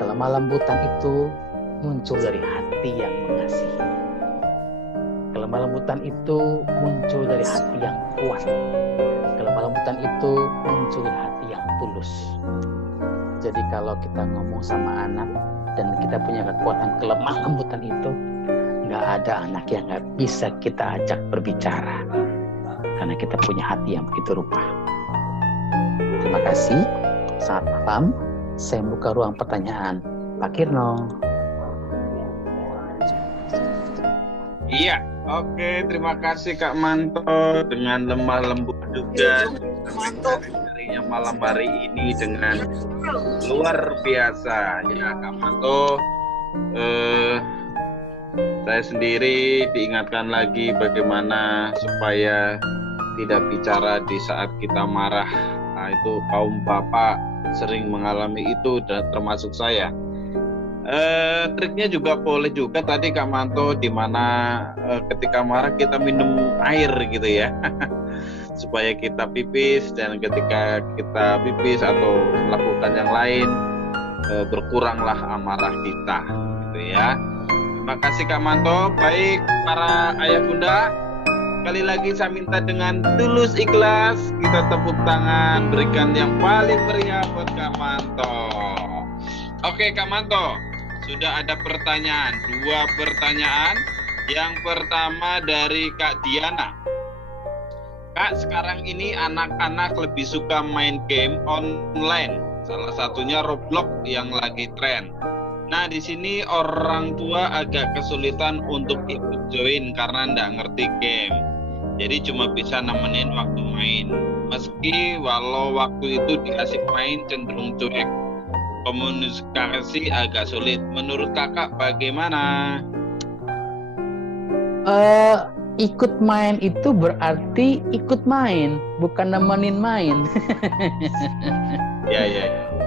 Kelemah lembutan itu muncul dari hati yang mengasihi. Kelemah lembutan itu muncul dari hati yang kuat. Kelemah lembutan itu muncul dari hati yang tulus. Jadi kalau kita ngomong sama anak dan kita punya kekuatan kelemah lembutan itu, nggak ada anak yang nggak bisa kita ajak berbicara. Karena kita punya hati yang begitu rupa. Terima kasih. Selamat malam. Saya buka ruang pertanyaan. Pak Kirno. Iya, oke, terima kasih Kak Manto dengan lemah lembut juga darinya malam hari ini dengan luar biasa ya Kak Manto. Saya sendiri diingatkan lagi bagaimana supaya tidak bicara di saat kita marah. Nah, itu kaum bapak sering mengalami itu dan termasuk saya. Triknya juga boleh juga tadi Kak Manto, di mana ketika marah kita minum air gitu ya supaya kita pipis, dan ketika kita pipis atau melakukan yang lain berkuranglah amarah kita gitu ya. Terima kasih Kak Manto. Baik para ayah bunda, sekali lagi saya minta dengan tulus ikhlas kita tepuk tangan, berikan yang paling meriah buat Kak Manto. Oke Kak Manto, sudah ada pertanyaan, 2 pertanyaan. Yang pertama dari Kak Diana. Kak, sekarang ini anak-anak lebih suka main game online. Salah satunya Roblox yang lagi tren. Nah, di sini orang tua agak kesulitan untuk ikut join karena nggak ngerti game. Jadi cuma bisa nemenin waktu main. Meski walau waktu itu dikasih main cenderung cuek. Komunikasi agak sulit. Menurut kakak bagaimana? Ikut main itu berarti ikut main, bukan nemenin main. Ya.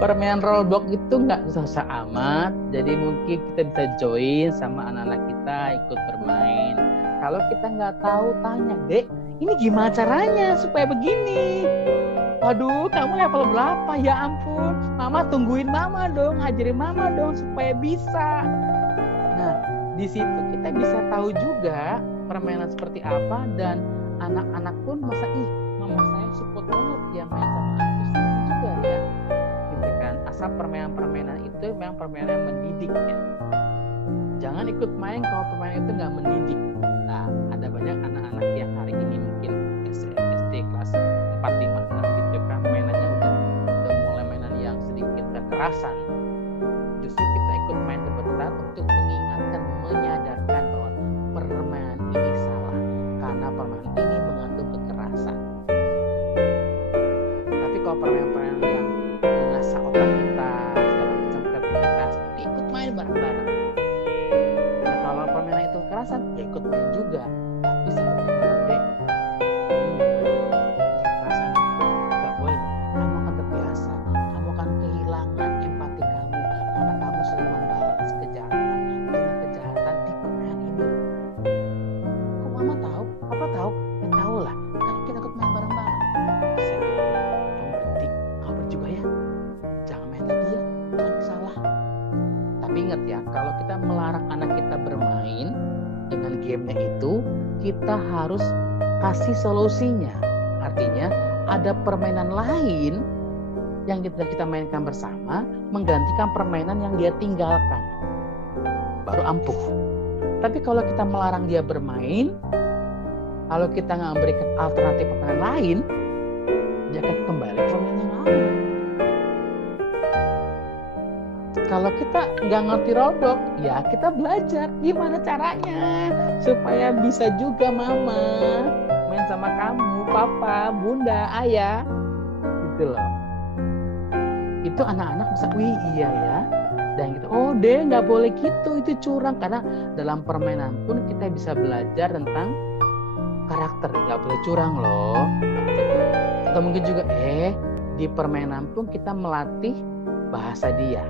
Permainan Roblox itu nggak susah amat. Jadi mungkin kita bisa join sama anak-anak kita ikut bermain. Kalau kita nggak tahu, tanya, Dek, ini gimana caranya supaya begini? Aduh, kamu level berapa? Ya ampun, Mama tungguin Mama dong, ngajarin Mama dong supaya bisa. Nah, di situ kita bisa tahu juga permainan seperti apa, dan anak-anak pun masa Mama saya support banget ya main sama aku juga ya. Gitu kan. Asal permainan-permainan itu memang permainan yang mendidik ya. Jangan ikut main kalau permainan itu nggak mendidik. Nah, ada banyak anak-anak yang hari ini mungkin SD kelas 4, 5, 6 gitu kan, mainannya udah mulai mainan yang sedikit kekerasan. Justru kita ikut main sebentar untuk mengingatkan, menyadarkan bahwa permainan ini salah karena permainan ini mengandung kekerasan. Tapi kalau permainan-permainan yang mengasah otak kita, segala macam kreativitas, ikut main bareng-bareng. Nah, kalau permainan itu kekerasan, ya ikut main juga. Tapi sebenarnya Dek, kekerasan gak boleh. Kamu akan terbiasa, kamu akan kehilangan empati kamu karena kamu sering membalas kejahatan dengan kejahatan di permainan ini. Kok Mama tahu? Apa tahu? Ya tahu lah, kan kita ikut main bareng-bareng. Saya bilang, kamu berhenti, kamu bercoba ya, jangan main lagi ya, jangan salah. Tapi ingat ya, kalau kita melarang anak kita bermain dengan gamenya itu, kita harus kasih solusinya. Artinya ada permainan lain yang kita mainkan bersama menggantikan permainan yang dia tinggalkan, baru ampuh. Tapi kalau kita melarang dia bermain, kalau kita nggak memberikan alternatif permainan lain, dia akan kembali ke permainan yang lama. Kalau kita nggak ngerti Roblox, ya kita belajar gimana caranya supaya bisa juga Mama main sama kamu, Papa, Bunda, Ayah, gitu loh. Itu anak-anak bisa, wih iya ya, dan gitu. Oh deh, nggak boleh gitu, itu curang. Karena dalam permainan pun kita bisa belajar tentang karakter, nggak boleh curang loh. Atau mungkin juga di permainan pun kita melatih bahasa dia.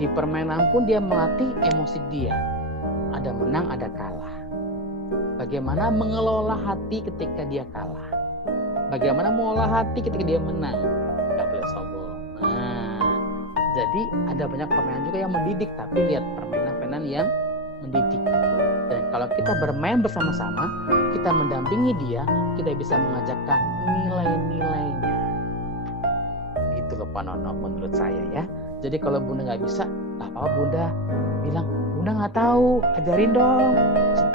Di permainan pun dia melatih emosi dia. Ada menang, ada kalah. Bagaimana mengelola hati ketika dia kalah. Bagaimana mengelola hati ketika dia menang. Nggak boleh sombong. Nah, jadi ada banyak permainan juga yang mendidik, tapi lihat permainan-permainan yang mendidik. Dan kalau kita bermain bersama-sama, kita mendampingi dia, kita bisa mengajarkan nilai-nilainya. Gitu loh Pak Nono menurut saya ya. Jadi kalau Bunda nggak bisa, nggak apa-apa Bunda bilang, Bunda nggak tahu, ajarin dong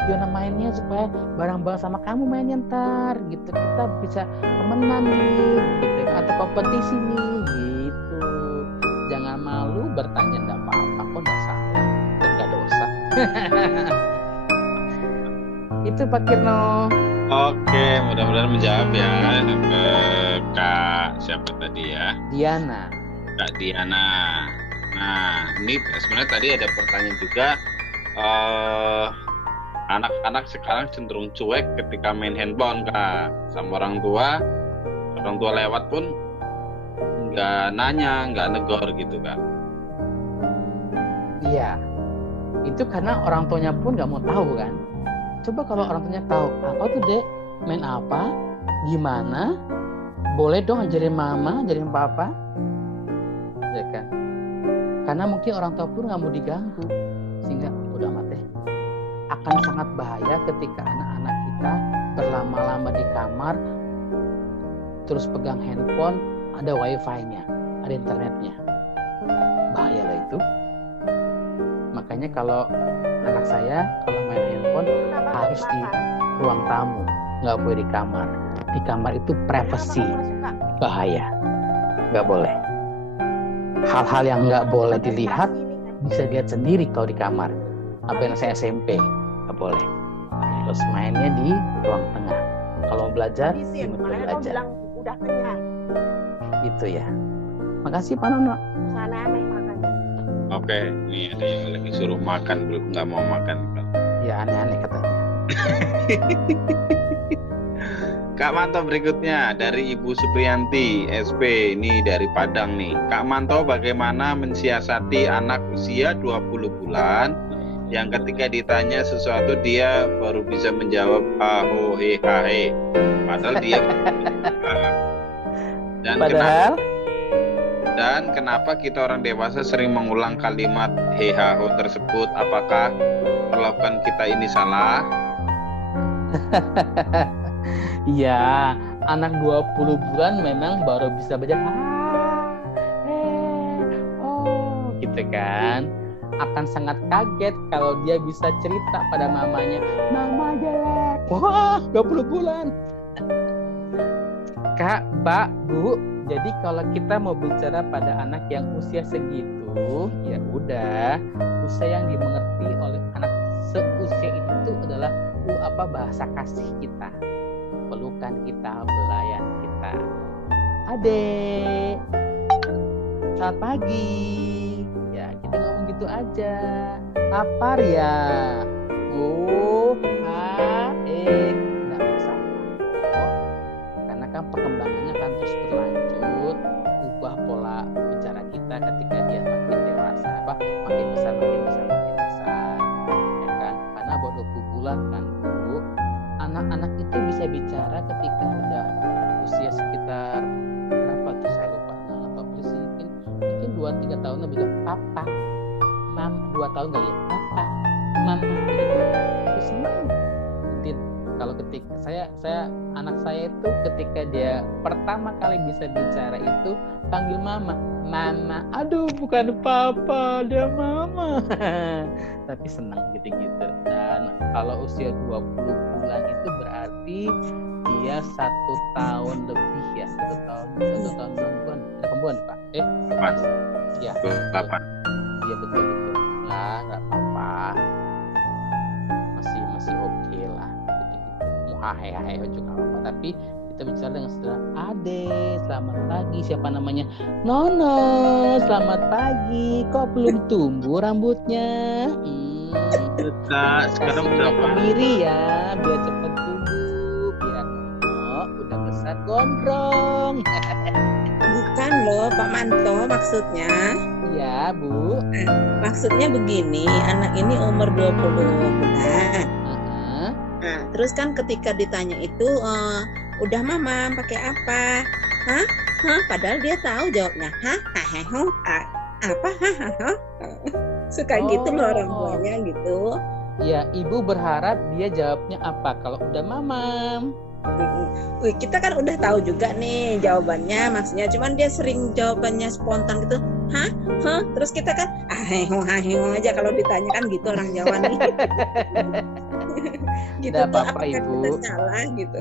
gimana mainnya supaya bareng-bareng sama kamu mainnya ntar gitu, kita bisa temenan nih gitu, atau kompetisi nih gitu. Jangan malu bertanya, nggak apa-apa kok, nggak salah, nggak dosa. Itu Pak Kirno. Oke, mudah-mudahan menjawab ya ke Kak siapa tadi ya? Diana. Kak Diana. Nah, ini sebenarnya tadi ada pertanyaan juga. Anak-anak sekarang cenderung cuek ketika main handphone Kak, sama orang tua lewat pun nggak nanya, nggak negor gitu Kak. Iya, itu karena orang tuanya pun nggak mau tahu kan. Coba kalau orang tuanya tahu, apa tuh Dek, main apa, gimana, boleh dong ajarin mama, ajarin papa, ya kan? Karena mungkin orang tua pun nggak mau diganggu, sehingga udah amat deh. Akan sangat bahaya ketika anak-anak kita berlama-lama di kamar, terus pegang handphone, ada wifi-nya, ada internetnya, bahaya lah itu. Makanya kalau anak saya kalau main handphone harus di ruang tamu, nggak boleh di kamar. Di kamar itu privacy, bahaya, nggak boleh. Hal-hal yang nggak boleh dilihat bisa dilihat sendiri kalau di kamar. Apa yang saya SMP nggak boleh. Terus mainnya di ruang tengah. Kalau mau belajar, belajar. Udah kenyang. Itu ya. Makasih Pak Nono. Sana aneh makannya. Oke, ini ada yang lagi suruh makan, belum nggak mau makan. Ya aneh-aneh katanya. Kak Manto berikutnya dari Ibu Supriyanti SP, ini dari Padang nih. Kak Manto bagaimana mensiasati anak usia 20 bulan yang ketika ditanya sesuatu dia baru bisa menjawab ho he ha he, padahal dia dan kenapa kita orang dewasa sering mengulang kalimat he ha ho tersebut? Apakah perlakuan kita ini salah? Iya, anak 20 bulan memang baru bisa baca gitu kan. Akan sangat kaget kalau dia bisa cerita pada mamanya, mama jelek. Wah, 20 bulan. Kak, Mbak, Bu, jadi kalau kita mau bicara pada anak yang usia segitu, ya udah, usia yang dimengerti oleh anak seusia itu adalah bahasa kasih kita, pelukan kita, belayan kita. Adek, selamat pagi. Ya, kita ngomong gitu aja. Lapar ya? Nggak masalah. Karena kan perkembangannya kan terus berlanjut, ubah pola bicara kita ketika dia makin dewasa, makin besar, ya kan? Karena baru 20 bulan kan, Bu. Anak-anak itu bisa bicara ketika udah usia sekitar berapa tuh saya lupa, atau mungkin 2-3 tahun udah bilang papa, mam, 2 tahun kali ya, papa, mama, gitu. Terus kalau ketika saya anak saya itu ketika dia pertama kali bisa bicara itu panggil mama, aduh bukan papa, dia mama. Tapi senang gitu-gitu. Dan kalau usia 20 bulan itu berarti dia 1 tahun lebih ya, 1 tahun 6 bulan. Ada kembuhan Pak? Mas. Ya. 8. Iya betul. Nggak apa-apa. Masih oke lah. Gitu. Mau hahe juga nggak apa-apa. Tapi kita bicara dengan saudara Ade, selamat pagi, siapa namanya? Nono, selamat pagi. Kok belum tumbuh rambutnya? Sekarang udah kemiri ya, biar cepat tumbuh. gondrong. Bukan loh Pak Manto maksudnya. Ya Bu. Maksudnya begini, anak ini umur 20 bulan. Nah, terus kan ketika ditanya itu, udah mama pakai apa? Hah? Padahal dia tahu jawabnya. Apa? Suka gitu loh orang tuanya gitu. Ya, ibu berharap dia jawabnya apa kalau udah mamam? Kita kan udah tahu juga nih jawabannya, maksudnya cuman dia sering jawabannya spontan gitu. Hah? Terus kita kan aja kalau ditanya kan gitu orang Jawa nih. Gitu Nggak tuh apa-apa, apakah Ibu. kita salah gitu.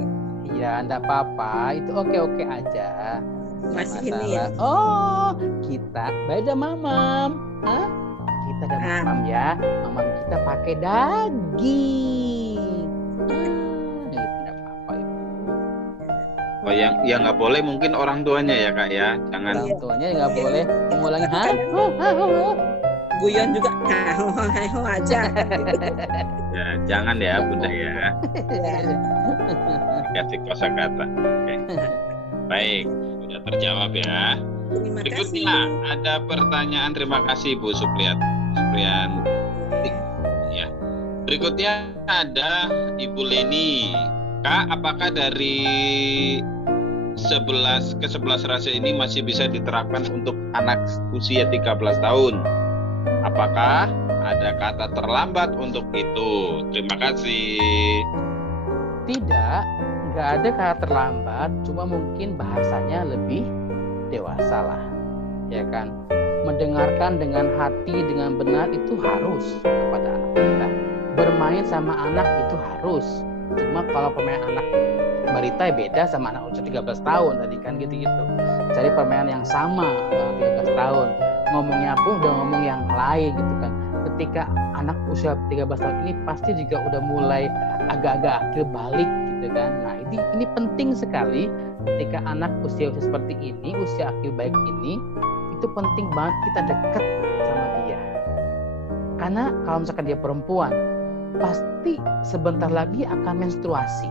Iya, enggak apa-apa. Itu oke-oke aja. Nggak Masih ini ya. masalah. Oh, kita beda mamam. Hah? Kita ada mamam ya. Mamam kita pakai daging. Itu enggak apa-apa, Ibu. Oh, yang nggak boleh mungkin orang tuanya ya Kak ya. Jangan. Orang tuanya nggak boleh mengulangi Guyon juga aja. Ya, jangan ya Bunda ya. Ya. Kasih kosakata. Oke. Baik, sudah terjawab ya. Terima kasih. Berikutnya ada pertanyaan. Terima kasih Bu Supriyan. Ya. Berikutnya ada Ibu Leni. Kak, apakah dari 11 ke 11 rasa ini masih bisa diterapkan untuk anak usia 13 tahun? Apakah ada kata terlambat untuk itu? Terima kasih. Tidak, nggak ada kata terlambat, cuma mungkin bahasanya lebih dewasa lah, ya kan? Mendengarkan dengan hati, dengan benar itu harus kepada anak kita. Bermain sama anak itu harus. Cuma kalau permainan anak balita beda sama anak usia 13 tahun tadi kan gitu-gitu. Cari permainan yang sama 13 tahun. Ngomongnya pun udah ngomong yang lain gitu kan. Ketika anak usia 13 tahun ini pasti juga udah mulai agak-agak akil balik gitu kan. Nah, ini penting sekali ketika anak usia seperti ini, usia akil balik ini, itu penting banget kita dekat sama dia. Karena kalau misalkan dia perempuan, pasti sebentar lagi akan menstruasi.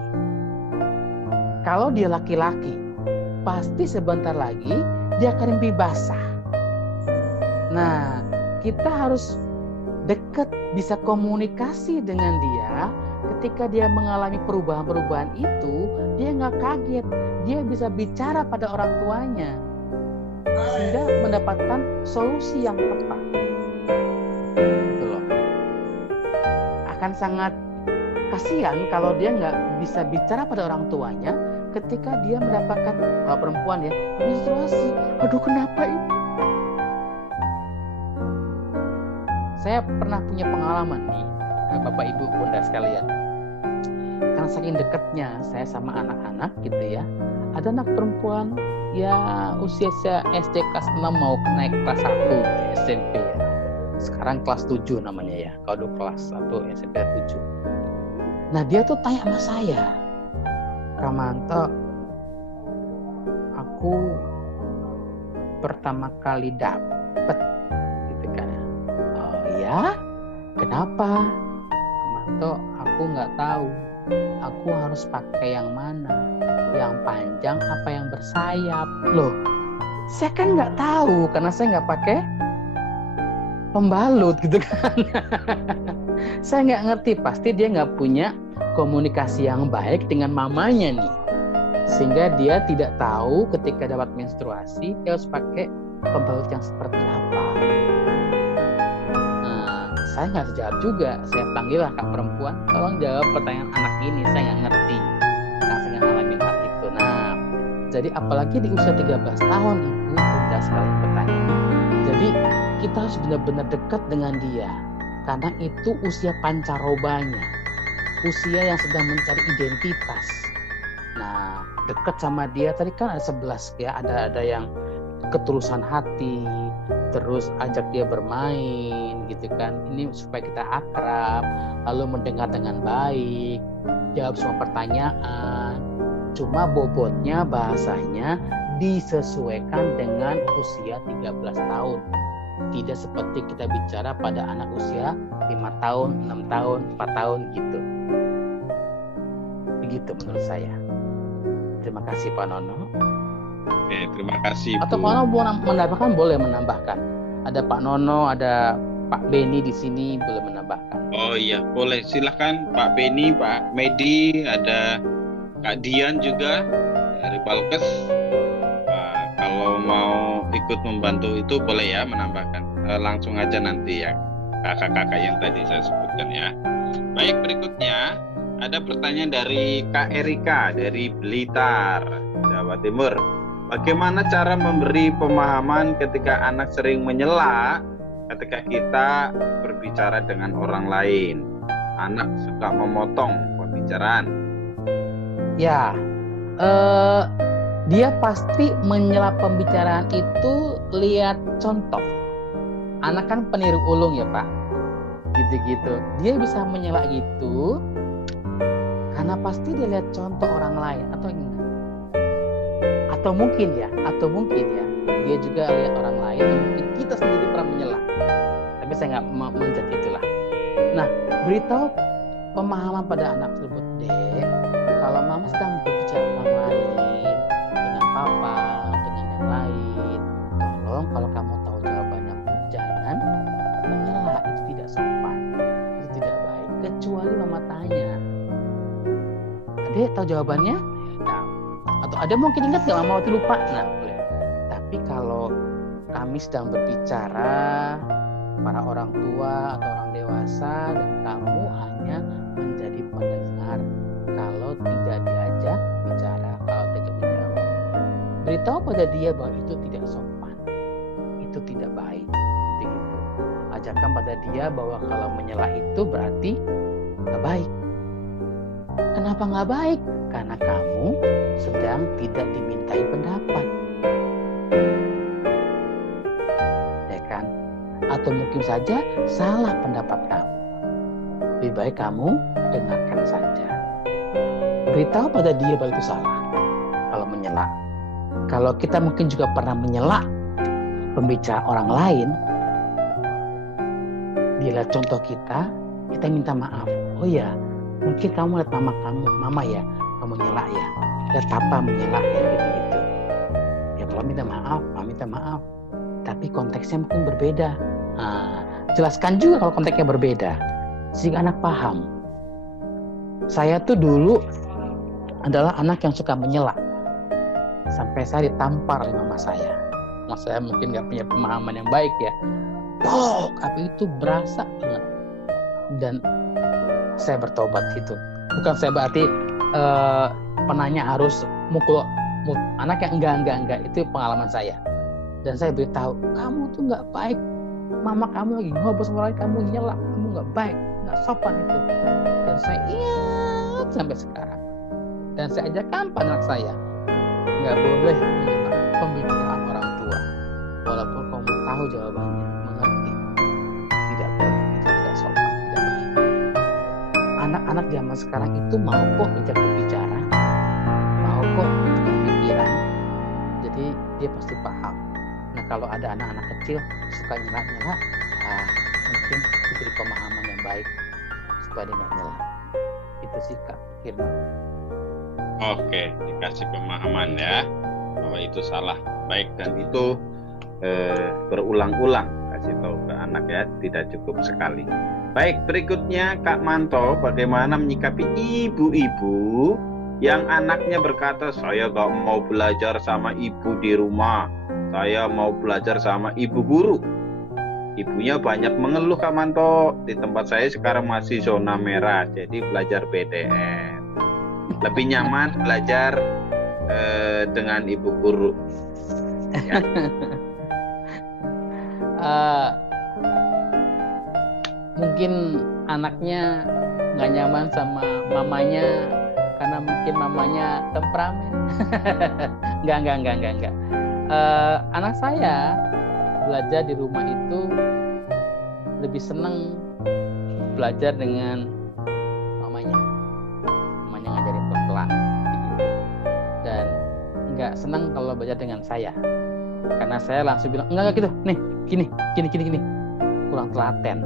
Kalau dia laki-laki, pasti sebentar lagi dia akan mimpi basah. Nah, kita harus dekat, bisa komunikasi dengan dia. Ketika dia mengalami perubahan-perubahan itu, dia nggak kaget. Dia bisa bicara pada orang tuanya. Sehingga mendapatkan solusi yang tepat. Gitu loh. Akan sangat kasihan kalau dia nggak bisa bicara pada orang tuanya ketika dia mendapatkan, kalau perempuan ya, menstruasi. Aduh, kenapa ini? Saya pernah punya pengalaman nih, Bapak Ibu Bunda sekalian. Karena saking dekatnya saya sama anak-anak gitu ya. Ada anak perempuan ya usia SD kelas 6 mau naik kelas 1 SMP ya. Sekarang kelas 7 namanya ya. Kalau dulu kelas 1 SMP 7. Nah, dia tuh tanya sama saya, Ramanto, aku pertama kali dapet gitu kan. Oh ya? Kenapa? Ramanto, aku nggak tahu. Aku harus pakai yang mana? Yang panjang apa yang bersayap? Loh, saya kan nggak tahu karena saya nggak pakai pembalut gitu kan. Saya nggak ngerti, pasti dia nggak punya komunikasi yang baik dengan mamanya nih, sehingga dia tidak tahu ketika dapat menstruasi dia harus pakai pembalut yang seperti apa. Nah, saya nggak jawab juga, saya panggil kakak perempuan, tolong jawab pertanyaan anak ini, saya nggak ngerti karena saya nggak ngalamin hal itu. Nah, jadi apalagi di usia 13 tahun ibu bunda sekalian bertanya. Jadi kita harus benar-benar dekat dengan dia, karena itu usia pancarobanya, usia yang sedang mencari identitas. Nah, dekat sama dia tadi kan ada 11 ya, ada yang ketulusan hati, terus ajak dia bermain gitu kan. Ini supaya kita akrab, lalu mendengar dengan baik, jawab semua pertanyaan. Cuma bobotnya bahasanya disesuaikan dengan usia 13 tahun. Tidak seperti kita bicara pada anak usia 5 tahun, 6 tahun, 4 tahun gitu. Begitu menurut saya. Terima kasih Pak Nono. Oke, terima kasih Bu. Atau Pak Nono mau menambahkan, boleh menambahkan. Ada Pak Nono, ada Pak Beni di sini, boleh menambahkan. Oh iya, boleh. Silahkan Pak Beni, Pak Medi, ada Kak Dian juga dari Balkes. Kalau mau ikut membantu itu boleh ya menambahkan. Langsung aja nanti ya kakak-kakak yang tadi saya sebutkan ya. Baik, berikutnya ada pertanyaan dari Kak Erika dari Blitar, Jawa Timur. Bagaimana cara memberi pemahaman ketika anak sering menyela ketika kita berbicara dengan orang lain? Anak suka memotong pembicaraan. Ya, dia pasti menyela pembicaraan itu lihat contoh. Anak kan peniru ulung ya Pak, gitu-gitu. Dia bisa menyela gitu karena pasti dia lihat contoh orang lain atau mungkin ya dia juga lihat orang lain, atau mungkin kita sendiri pernah menyela. Tapi saya nggak menjadi itulah. Nah, beritahu pemahaman pada anak tersebut, Dek, kalau mama sedang berbicara orang lain dengan papa, dengan yang lain, tolong kalau kamu tahu jawabannya jangan menyela, itu tidak sopan, itu tidak baik. Kecuali mama tanya, Dek tahu jawabannya? Nah, atau ada mungkin ingat nggak mama waktu lupa? Nah, boleh. Tapi kalau kami sedang berbicara para orang tua atau orang dewasa dan kamu hanya menjadi pendengar, kalau tidak diajak bicara, kalau tidak menjawab, beritahu pada dia bahwa itu tidak sopan, itu tidak baik, gitu. Ajarkan pada dia bahwa kalau menyela itu berarti nggak baik. Kenapa nggak baik? Karena kamu sedang tidak dimintai pendapat, ya kan? Atau mungkin saja salah pendapat kamu. Lebih baik kamu dengarkan saja. Beritahu pada dia bahwa itu salah. Kalau menyela, kalau kita mungkin juga pernah menyela pembicara orang lain, dia lihat contoh kita minta maaf. Oh ya, mungkin kamu lihat mama ya, kamu menyela ya, lihat papa menyela ya, gitu-gitu. Ya kalau minta maaf, tapi konteksnya mungkin berbeda. Nah, jelaskan juga kalau konteksnya berbeda, sehingga anak paham. Saya tuh dulu adalah anak yang suka menyela, sampai saya ditampar oleh mama saya. Mama saya mungkin nggak punya pemahaman yang baik ya. Tapi itu berasa banget. Dan saya bertobat itu. Bukan saya berarti penanya harus mukul anak yang enggak, itu pengalaman saya. Dan saya beritahu, kamu tuh nggak baik. Mama kamu lagi ngobrol sama orang, kamu nyela, kamu nggak baik, nggak sopan itu. Dan saya ingat sampai sekarang. Dan saya ajarkan pada anak saya, nggak boleh menyela pembicaraan orang tua, walaupun kamu tahu jawabannya, mengerti. Tidak boleh, itu tidak sopan, tidak baik. Anak-anak zaman sekarang itu mau kok diajak berbicara, mau kok berpikiran, jadi dia pasti paham. Nah, kalau ada anak-anak kecil suka nyela-nyela, mungkin diberi pemahaman yang baik supaya dia nggak nyela. Itu sih Kak Firman. Oke, dikasih pemahaman ya bahwa itu salah, baik, dan itu berulang-ulang kasih tahu ke anak ya, tidak cukup sekali. Baik, berikutnya Kak Manto, bagaimana menyikapi ibu-ibu yang anaknya berkata, saya gak mau belajar sama ibu di rumah, saya mau belajar sama ibu guru. Ibunya banyak mengeluh Kak Manto, di tempat saya sekarang masih zona merah, jadi belajar PTN. Lebih nyaman belajar dengan ibu guru. Ya. Mungkin anaknya nggak nyaman sama mamanya karena mungkin mamanya temperamen. Enggak. Anak saya belajar di rumah itu lebih senang belajar dengan mamanya ngajarin pelan-pelan gitu. Dan nggak senang kalau belajar dengan saya, karena saya langsung bilang enggak gitu, nih gini, kurang telaten.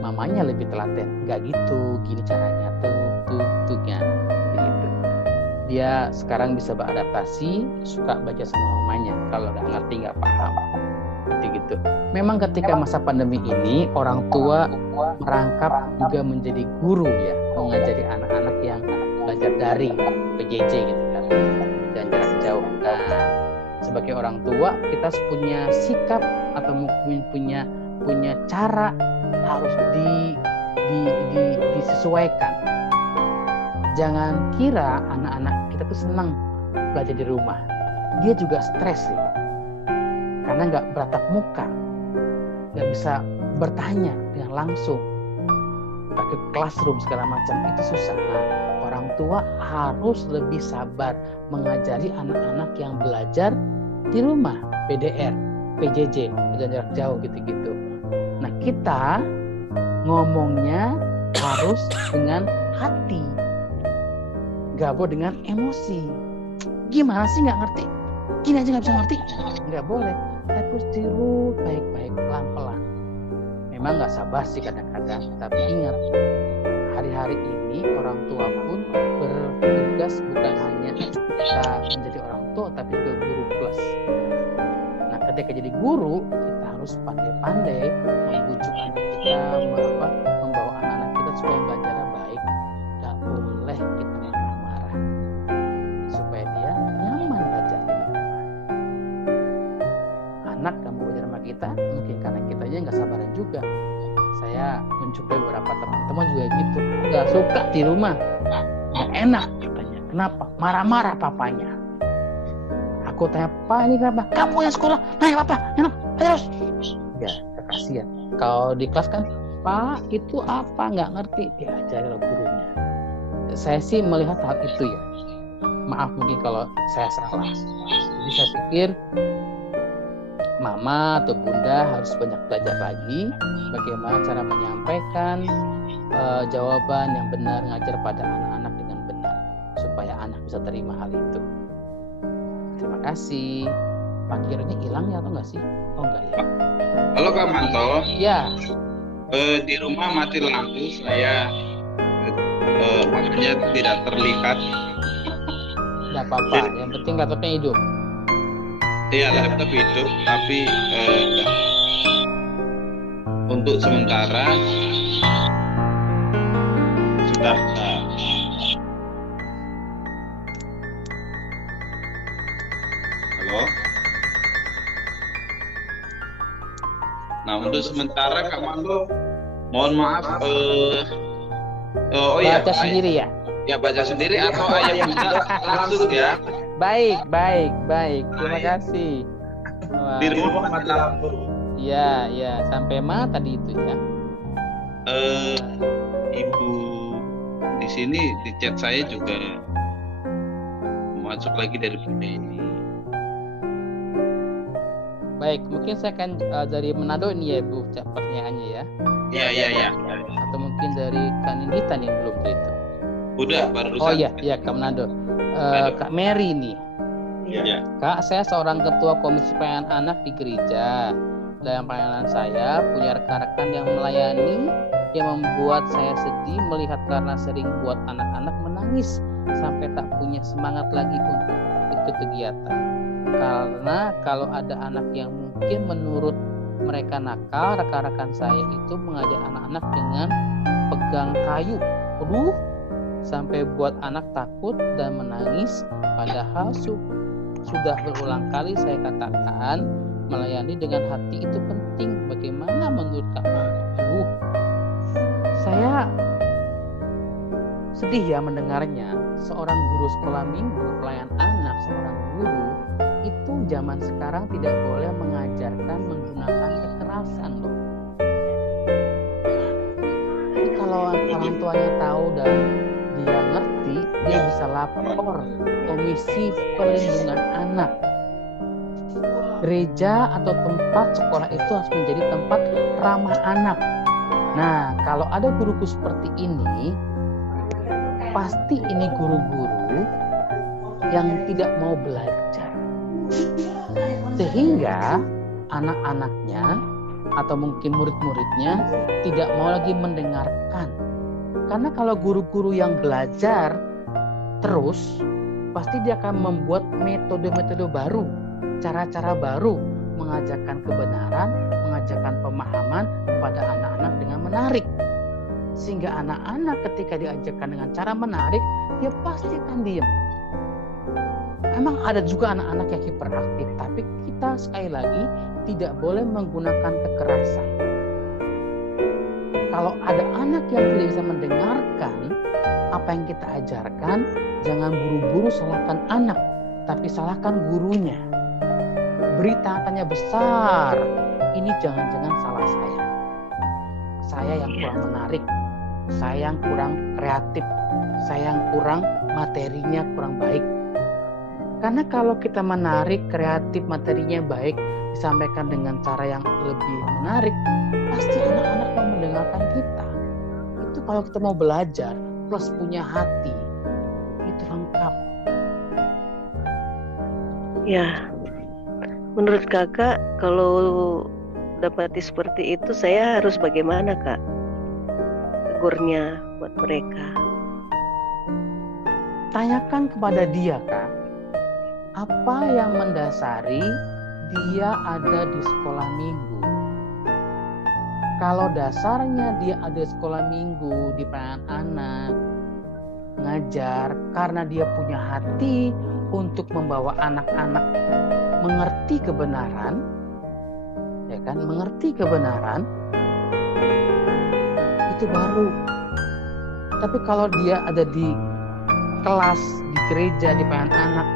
Mamanya lebih telaten, nggak gitu, gini caranya, tuh gitu. dia sekarang bisa beradaptasi, suka baca sama mamanya. Kalau nggak ngerti, nggak paham, gitu. Memang ketika masa pandemi ini, orang tua merangkap juga menjadi guru ya, mengajari anak-anak yang belajar daring, PJJ gitu kan, dan jarak jauh. Nah, sebagai orang tua kita punya sikap atau mungkin punya cara harus disesuaikan. Jangan kira anak-anak kita tuh senang belajar di rumah, dia juga stres sih, karena nggak beratap muka, nggak bisa bertanya dengan langsung, pakai classroom segala macam, itu susah. Nah, orang tua harus lebih sabar mengajari anak-anak yang belajar di rumah, PDR, PJJ, belajar jarak jauh gitu-gitu. Nah, kita ngomongnya harus dengan hati, gak boleh dengan emosi. Gimana sih nggak ngerti? Gini aja nggak bisa ngerti? Nggak boleh. Harus dirut baik-baik, pelan-pelan. Memang nggak sabar sih kadang-kadang, tapi ingat, hari-hari ini orang tua pun bertugas bukan hanya kita menjadi orang tua, tapi juga guru plus. Nah, ketika jadi guru, kita harus pandai-pandai membujuk anak kita, membawa anak-anak kita supaya belajarnya baik. Nggak boleh kita marah-marah, supaya dia nyaman belajar di rumah. Anak kamu belajar sama kita, mungkin karena kitanya nggak sabaran juga. Saya mencoba beberapa teman-teman juga gitu, nggak suka di rumah, nggak enak katanya. Kenapa? Marah-marah papanya. Aku tanya, Pak ini kenapa? Kamu yang sekolah, nanya Papa, enak, terus. Ya, kasihan. Kalau di kelas kan, Pak itu apa? Nggak ngerti, diajari oleh gurunya. Saya sih melihat hal itu ya. Maaf mungkin kalau saya salah. Jadi saya pikir Mama atau Bunda harus banyak belajar lagi bagaimana cara menyampaikan jawaban yang benar, ngajar pada anak-anak dengan benar supaya anak bisa terima hal itu. Terima kasih. Pak Kironya hilang ya atau enggak sih? Oh enggak ya. Halo Kak Manto. Ya. Di rumah mati lampu, saya makanya tidak terlihat. Tidak apa-apa. Yang penting laptopnya hidup. Iya, laptop hidup, tapi untuk sementara sudah. Halo. Nah, untuk sementara Kak Manto, mohon maaf. Baca sendiri ya. Ya, baca sendiri atau ayah bisa langsung ya. Baik. Terima kasih. Wah. Di rumah mati lampu. Iya. Sampai mana tadi itu ya? Ibu di sini di chat saya juga masuk lagi dari Bunda ini. Baik, mungkin saya akan dari Manado ini ya Bu, pertanyaannya ya. Iya. Atau mungkin dari Kanindita nih belum itu. Udah barusan. Oh iya Kak Manado. Kak Mary nih. Iya. Kak, saya seorang ketua komisi pelayanan anak di gereja. Dalam pelayanan saya punya rekan-rekan yang melayani yang membuat saya sedih melihat karena sering buat anak-anak menangis sampai tak punya semangat lagi untuk ikut kegiatan. Karena kalau ada anak yang mungkin menurut mereka nakal, rekan-rekan saya itu mengajar anak-anak dengan pegang kayu. Sampai buat anak takut dan menangis, padahal sudah berulang kali saya katakan melayani dengan hati itu penting. Bagaimana menurut kamu? Saya sedih ya mendengarnya. Seorang guru sekolah minggu, pelayan anak, seorang guru itu zaman sekarang tidak boleh mengajarkan menggunakan kekerasan loh. Jadi kalau orang tuanya tahu dan dia ngerti, dia bisa lapor Komisi Perlindungan Anak. Gereja atau tempat sekolah itu harus menjadi tempat ramah anak. Nah, kalau ada guru-guru seperti ini, pasti ini guru-guru yang tidak mau belajar. Sehingga anak-anaknya atau mungkin murid-muridnya tidak mau lagi mendengarkan. Karena kalau guru-guru yang belajar terus pasti dia akan membuat metode-metode baru, cara-cara baru, mengajarkan kebenaran, mengajarkan pemahaman kepada anak-anak dengan menarik. Sehingga anak-anak ketika diajarkan dengan cara menarik, dia pasti akan diam. Memang ada juga anak-anak yang hiperaktif, tapi kita sekali lagi tidak boleh menggunakan kekerasan. Kalau ada anak yang tidak bisa mendengarkan apa yang kita ajarkan, jangan buru-buru salahkan anak, tapi salahkan gurunya. Beri tantannya besar. Ini jangan-jangan salah saya. Saya yang kurang menarik, saya yang kurang kreatif, saya yang kurang materinya kurang baik. Karena kalau kita menarik, kreatif, materinya baik, disampaikan dengan cara yang lebih menarik, pasti anak-anak mau mendengarkan kita. Itu kalau kita mau belajar, plus punya hati, itu lengkap. Ya, menurut kakak, kalau dapati seperti itu, saya harus bagaimana, Kak? Tegurnya buat mereka. Tanyakan kepada dia, Kak, apa yang mendasari dia ada di sekolah minggu. Kalau dasarnya dia ada di sekolah minggu, di pelayanan anak, ngajar karena dia punya hati untuk membawa anak-anak mengerti kebenaran, ya kan, mengerti kebenaran, itu baru. Tapi kalau dia ada di kelas, di gereja, di pelayanan anak,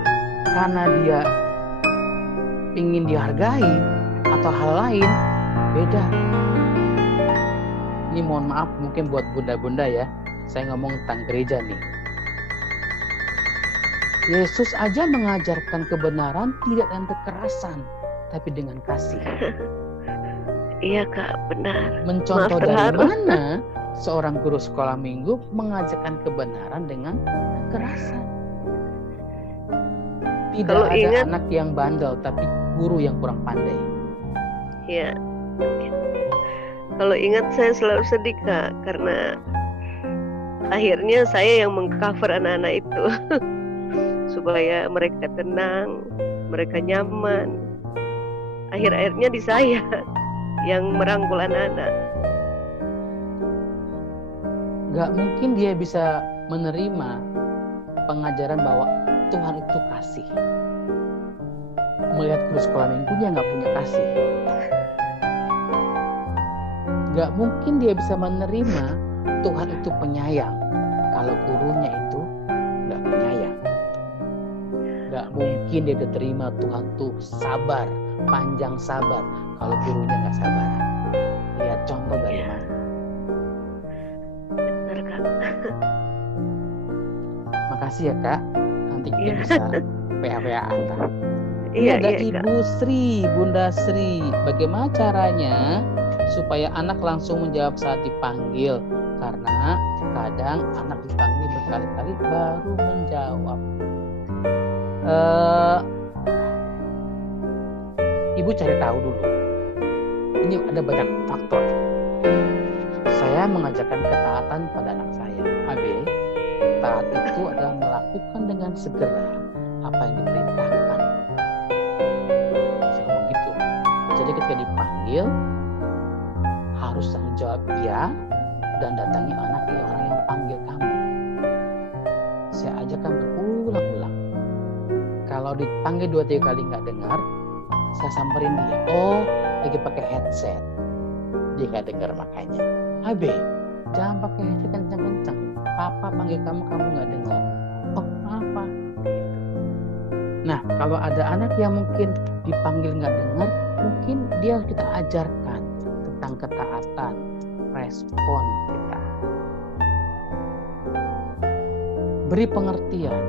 karena dia ingin dihargai atau hal lain, beda. Ini mohon maaf mungkin buat bunda-bunda ya, saya ngomong tentang gereja nih. Yesus aja mengajarkan kebenaran tidak dengan kekerasan, tapi dengan kasih. Iya, Kak, benar. Mencontoh dari mana seorang guru sekolah minggu mengajarkan kebenaran dengan kekerasan? Tidak Kalau ada ingat, anak yang bandel, tapi guru yang kurang pandai. ya. Kalau ingat saya selalu sedih, Kak, karena akhirnya saya yang mengcover anak-anak itu supaya mereka tenang, mereka nyaman. Akhir-akhirnya di saya yang merangkul anak-anak. Gak mungkin dia bisa menerima pengajaran bahwa Tuhan itu kasih. Melihat guru sekolah minggunya gak punya kasih. Gak mungkin dia bisa menerima Tuhan itu penyayang kalau gurunya itu gak penyayang. Gak mungkin dia diterima Tuhan tuh sabar, panjang sabar kalau gurunya gak sabaran. Lihat contoh dari mana. Benar, Kak. Makasih ya, Kak. Nanti kita bisa PA-PA-an. Iya, Ada iya, Kak. Ibu Sri, Bunda Sri. Bagaimana caranya supaya anak langsung menjawab saat dipanggil? Karena kadang anak dipanggil berkali-kali baru menjawab. Ibu cari tahu dulu. Ini ada banyak faktor. Saya mengajarkan ketaatan pada anak saya. AB, taat itu adalah melakukan dengan segera apa yang diperintahkan. Saya ngomong gitu. Jadi ketika dipanggil harus tanggung jawab iya dan datangi anak orang yang panggil kamu. Saya ajarkan berulang-ulang. Kalau dipanggil 2-3 kali nggak dengar, saya samperin dia. Oh, lagi pakai headset. Dia nggak dengar makanya. Abe, jangan pakai headset kencang-kencang. Papa panggil kamu nggak dengar. Oh, apa? Nah, kalau ada anak yang mungkin dipanggil nggak dengar, mungkin dia kita ajarkan tentang ketaatan, respon kita. Beri pengertian.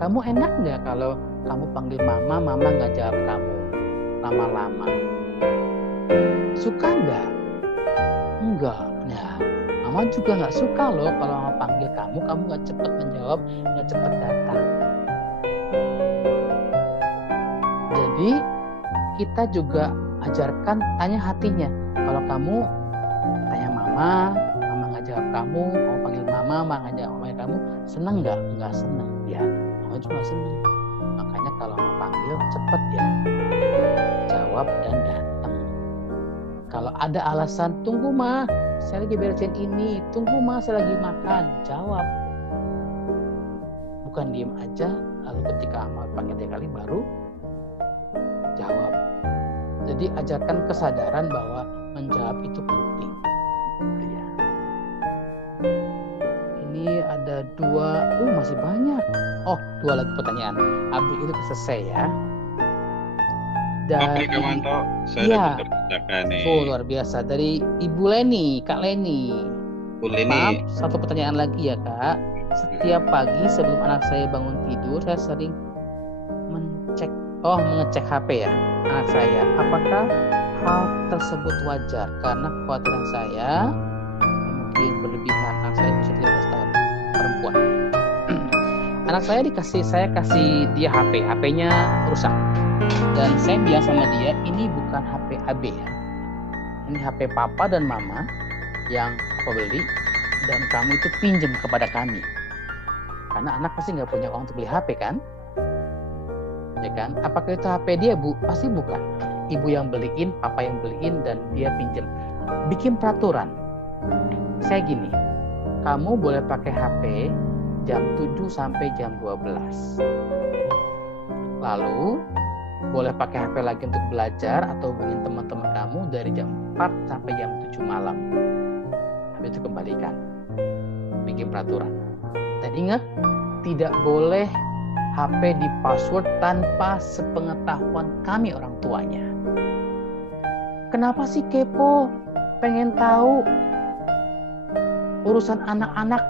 Kamu enak nggak kalau kamu panggil mama, mama nggak jawab kamu lama-lama? Suka nggak? Enggak. Nah, mama juga nggak suka loh kalau mama panggil kamu nggak cepat menjawab, nggak cepat datang. Jadi kita juga ajarkan tanya hatinya. Kalau kamu tanya mama nggak jawab kamu panggil mama nggak jawab kamu, senang nggak? Nggak senang. Ya, Mama juga senang. Makanya kalau mama panggil cepet ya, jawab dan datang. Kalau ada alasan, tunggu ma, saya lagi beresin ini, tunggu ma, saya lagi makan, jawab. Bukan diem aja, lalu ketika mama panggil 3 kali baru jawab. Jadi ajarkan kesadaran bahwa menjawab itu penting. Ya. Ini ada 2, masih banyak. 2 lagi pertanyaan. Abdi itu selesai ya. Oke, Kamanto, saya dapat berceritakan nih. Luar biasa. Dari Ibu Leni, Kak Leni. Bu Leni. Maaf, satu pertanyaan lagi ya Kak. Setiap pagi sebelum anak saya bangun tidur, saya sering mengecek HP ya anak saya. Apakah hal tersebut wajar? Karena kekhawatiran saya mungkin berlebihan. Anak saya bisa 13 tahun, perempuan. Anak saya saya kasih dia HP-nya rusak. Dan saya bilang sama dia, ini bukan HP AB ya. Ini HP papa dan mama yang papa beli dan kamu itu pinjam kepada kami. Karena anak pasti nggak punya uang untuk beli HP kan? Ya kan? Apakah itu HP dia, Bu? Pasti bukan. Ibu yang beliin, papa yang beliin, dan dia pinjam. Bikin peraturan. Saya gini, kamu boleh pakai HP jam 7 sampai jam 12. Lalu boleh pakai HP lagi untuk belajar atau hubungin teman-teman kamu dari jam 4 sampai jam 7 malam. Habis itu kembalikan. Bikin peraturan. Dan ingat, tidak boleh HP di password tanpa sepengetahuan kami orang tuanya. Kenapa sih kepo? Pengen tahu urusan anak-anak.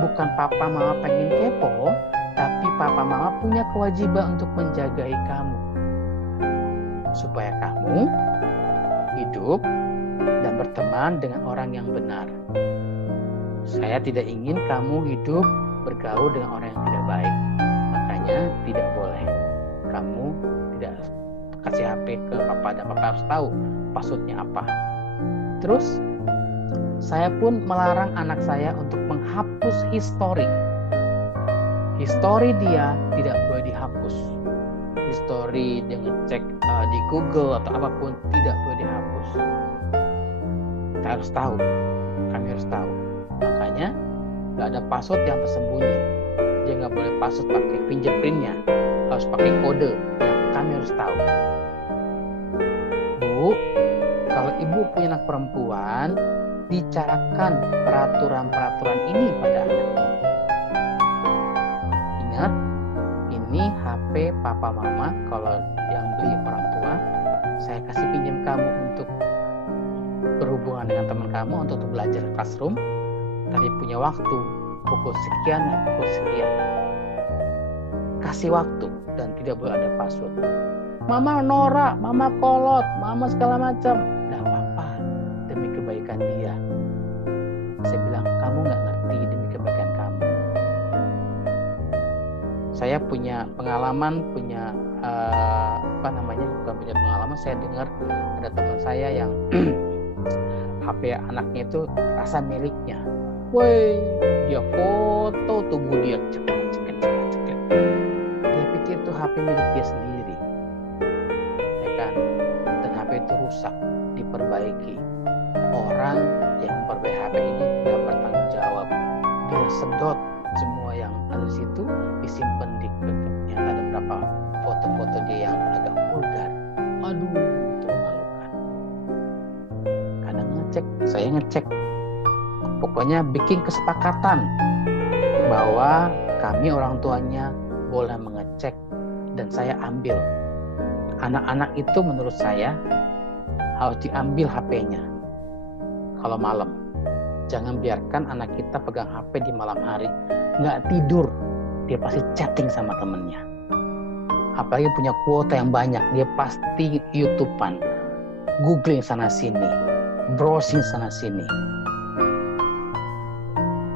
Bukan papa mama pengen kepo, tapi papa mama punya kewajiban untuk menjagai kamu. Supaya kamu hidup dan berteman dengan orang yang benar. Saya tidak ingin kamu hidup bergaul dengan orang yang tidak baik. Makanya tidak boleh. Kamu tidak kasih HP ke papa dan papa harus tahu passwordnya apa. Terus saya pun melarang anak saya untuk menghapus histori. Histori dia tidak boleh dihapus. Histori dengan cek di Google atau apapun tidak boleh dihapus. Kita harus tahu. Kami harus tahu. Makanya nggak ada password yang tersembunyi. Dia nggak boleh password pakai fingerprintnya. Harus pakai kode yang kami harus tahu. Bu, kalau ibu punya anak perempuan, bicarakan peraturan-peraturan ini pada anakmu. Ingat, ini HP papa mama. Kalau yang beli orang tua, saya kasih pinjam kamu untuk berhubungan dengan teman kamu untuk belajar classroom. Tadi punya waktu pukul sekian dan pukul sekian. Kasih waktu dan tidak boleh ada password. Mama norak, mama kolot, mama segala macam. Tidak apa-apa, demi kebaikan dia. Saya bilang, kamu nggak ngerti demi kebaikan kamu. Saya punya pengalaman, bukan punya pengalaman. Saya dengar ada teman saya yang HP anaknya itu rasa miliknya. Woi, dia foto tubuh dia cekat. Dia pikir itu HP milik dia sendiri, ya kan? Dan HP itu rusak, diperbaiki. Orang yang memperbaiki HP ini tidak bertanggung jawab. Dia sedot semua yang ada di situ, disimpan di laptopnya. Ada berapa foto-foto dia yang agak vulgar. Aduh, itu memalukan. Kadang saya ngecek. Pokoknya bikin kesepakatan bahwa kami orang tuanya boleh mengecek dan saya ambil. Anak-anak itu menurut saya harus diambil HP-nya kalau malam. Jangan biarkan anak kita pegang HP di malam hari. Nggak tidur, dia pasti chatting sama temennya. Apalagi punya kuota yang banyak, dia pasti YouTube-an, googling sana-sini, browsing sana-sini.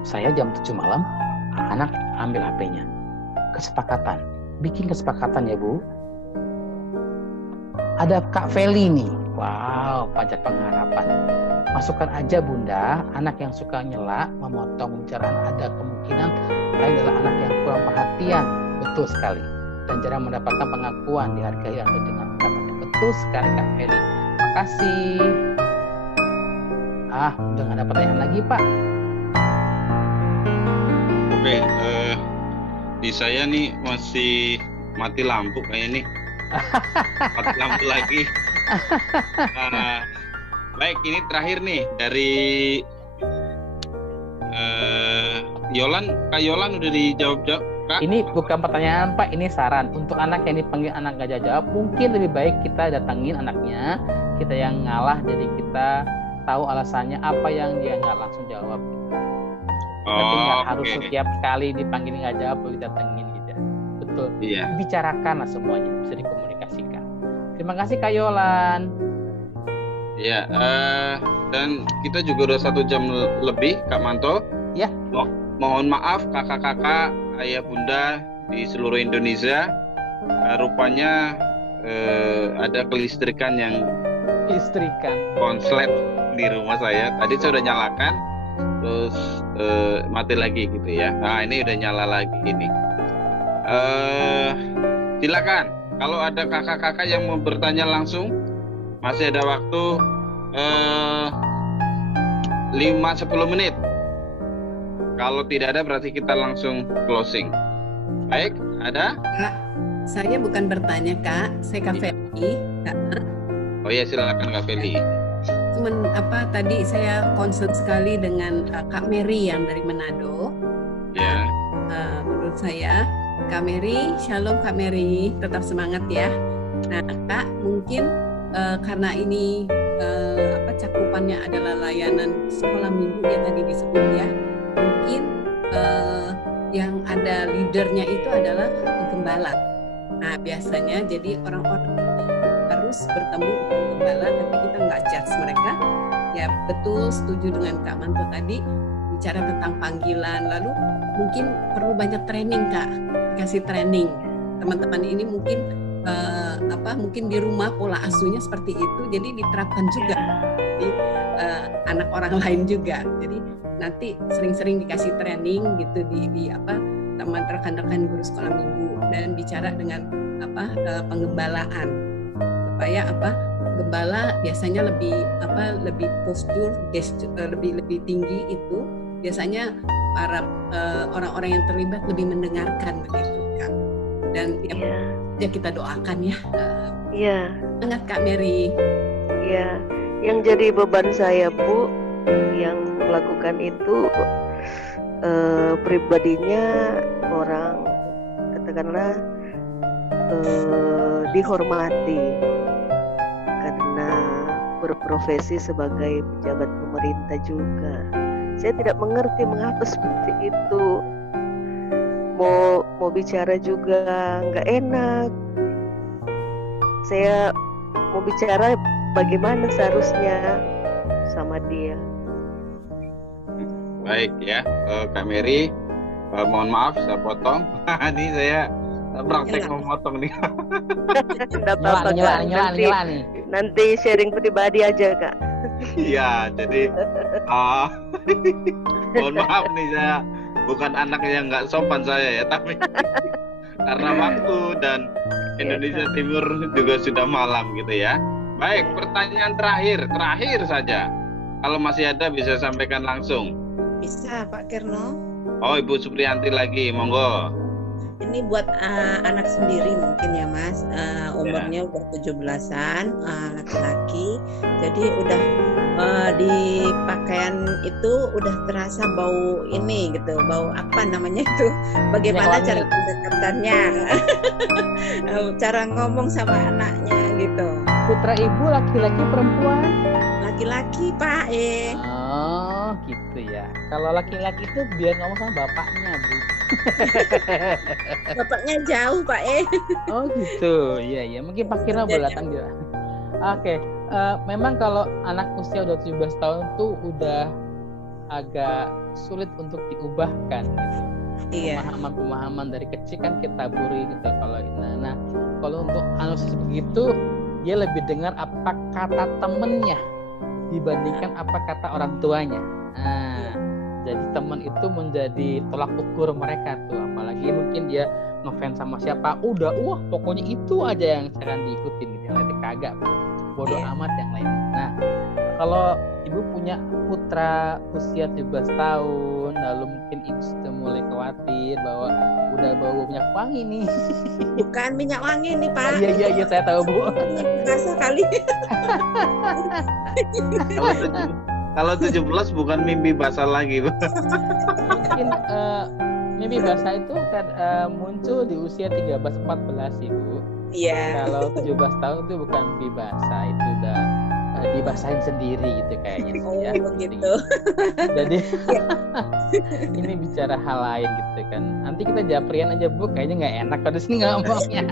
Saya jam 7 malam, anak ambil HP-nya. Kesepakatan. Bikin kesepakatan ya, Bu. Ada Kak Feli nih. Wow, pajak pengharapan. Masukkan aja, Bunda. Anak yang suka nyela, memotong pembicaraan, ada kemungkinan lain adalah anak yang kurang perhatian. Betul sekali. Dan jarang mendapatkan pengakuan, dihargai atau dengan pendapatnya. Betul sekali Kak Feli. Makasih. Udah nggak ada pertanyaan lagi Pak. Oke, di saya nih masih mati lampu kayaknya nih. Mati lampu lagi. Baik, ini terakhir nih dari Kak Yolan udah dijawab Kak? Ini bukan pertanyaan Pak, ini saran. Untuk anak yang dipanggil anak gak jawab, mungkin lebih baik kita datangin anaknya, kita yang ngalah, jadi kita tahu alasannya apa yang dia nggak langsung jawab. Tapi nggak harus setiap kali dipanggil nggak jawab perlu datengin gitu. Betul. Iya. Bicarakan lah semuanya, bisa dikomunikasikan. Terima kasih Kak Yolan. Iya. Dan kita juga udah 1 jam lebih Kak Manto. Ya. Mohon maaf kakak-kakak, ayah bunda di seluruh Indonesia. Rupanya ada kelistrikan yang konslet di rumah saya. Tadi saya udah nyalakan, terus mati lagi gitu ya. Nah ini udah nyala lagi ini. Silakan kalau ada kakak-kakak yang mau bertanya langsung, masih ada waktu 5-10 menit. Kalau tidak ada berarti kita langsung closing. Baik, ada? Kak, saya bukan bertanya Kak, saya Kak Feli. Oh iya, silakan Kak Feli. Cuman tadi saya concern sekali dengan Kak Mary yang dari Manado. Ya. Menurut saya Kak Mary, shalom Kak Mary, tetap semangat ya. Nah Kak, mungkin karena ini cakupannya adalah layanan sekolah minggu ya tadi disebut ya. Mungkin yang ada leadernya itu adalah penggembala. Nah biasanya jadi orang-orang harus bertemu dengan gembala, tapi kita nggak judge mereka. Ya betul, setuju dengan Kak Manto tadi bicara tentang panggilan. Lalu mungkin perlu banyak training Kak, dikasih training. Teman-teman ini mungkin mungkin di rumah pola asuhnya seperti itu, jadi diterapkan juga di anak orang lain juga. Jadi nanti sering-sering dikasih training gitu di teman rekan-rekan guru sekolah minggu dan bicara dengan pengembalaan supaya gembala biasanya lebih postur lebih tinggi itu biasanya para orang-orang yang terlibat lebih mendengarkan begitu Kak. Dan ya kita doakan ya. Iya. Sangat Kak Mary. Iya. Yang jadi beban saya Bu yang melakukan itu pribadinya orang katakanlah dihormati karena berprofesi sebagai pejabat pemerintah juga. Saya tidak mengerti mengapa seperti itu. Mau bicara juga nggak enak. Saya mau bicara bagaimana seharusnya sama dia. Baik ya, Kak Mary, mohon maaf saya potong. Ini saya praktek memotong nih. Nyala nih. Nanti sharing pribadi aja Kak. Iya, jadi mohon maaf nih, saya bukan anak yang nggak sopan saya ya, tapi karena waktu dan Indonesia Timur juga sudah malam gitu ya. Baik, pertanyaan terakhir saja. Kalau masih ada bisa sampaikan langsung. Bisa Pak Kirno. Oh, Ibu Supriyanti lagi, monggo. Ini buat anak sendiri mungkin ya Mas, umurnya udah 17-an, laki-laki. Jadi udah di pakaian itu udah terasa bau ini gitu, bau apa namanya itu? Bagaimana cara pendekatannya? Cara ngomong sama anaknya gitu. Putra ibu laki-laki perempuan? Laki-laki Pak. Oh gitu ya. Kalau laki-laki itu biar ngomong sama bapaknya Bu. Bapaknya jauh Pak. Oh gitu. Iya mungkin Pak Kirno boleh datang dia. Oke. Memang kalau anak usia udah 17 tahun tuh udah agak sulit untuk diubahkan gitu. Iya. Pemahaman dari kecil kan kita taburi gitu kalau nah kalau untuk anak usia begitu dia lebih dengar apa kata temennya dibandingkan apa kata orang tuanya. Jadi teman itu menjadi tolak ukur mereka tuh, apalagi mungkin dia ngefans sama siapa, udah pokoknya itu aja yang akan diikutin gitu, yang lain kagak, bodoh amat yang lain. Nah, kalau ibu punya putra usia 17 tahun, lalu mungkin ibu sudah mulai khawatir bahwa udah bau minyak wangi nih. Bukan minyak wangi nih, Pak. Iya, saya tahu, Bu. Basah kali. Kalau 17 bukan mimpi basah lagi, Bu. Mungkin mimpi basah itu kan muncul di usia 13-14, Ibu. Iya. Kalau 17 tahun itu bukan mimpi basah, itu udah dibasahin sendiri gitu kayaknya sih, ya. Begitu. Jadi ini bicara hal lain gitu kan. Nanti kita japrian aja, Bu, kayaknya nggak enak kalau di sini ngomongnya.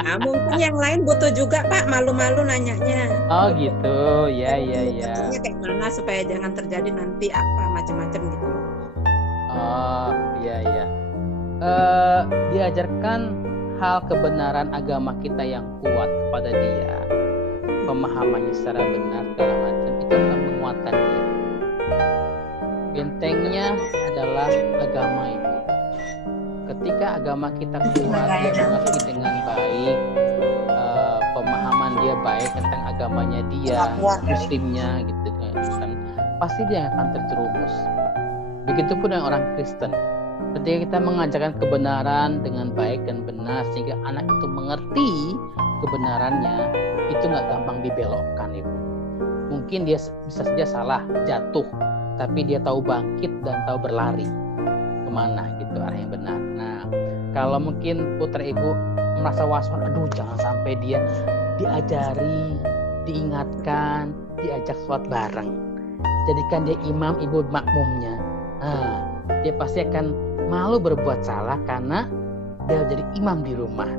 Nah, mungkin yang lain butuh juga, Pak, malu-malu nanyanya. Oh gitu, ya. Caranya kayak mana supaya jangan terjadi nanti apa macam-macam gitu. Oh iya. Diajarkan hal kebenaran agama kita yang kuat kepada dia, pemahamannya secara benar segala macam, itu akan menguatkan dia. Bentengnya adalah agama, Ibu. Ketika agama kita kuat, dia mengerti dengan baik, pemahaman dia baik tentang agamanya dia, muslimnya gitu kan, pasti dia akan terjerumus. Begitupun dengan orang Kristen. Ketika kita mengajarkan kebenaran dengan baik dan benar sehingga anak itu mengerti kebenarannya, itu nggak gampang dibelokkan, Ibu. Mungkin dia bisa saja salah, jatuh, tapi dia tahu bangkit dan tahu berlari kemana gitu, arah yang benar. Nah, kalau mungkin putra Ibu merasa was-was, aduh jangan sampai dia diajari, diingatkan, diajak sholat bareng, jadikan dia imam, Ibu makmumnya. Nah, dia pasti akan malu berbuat salah karena dia jadi imam di rumah,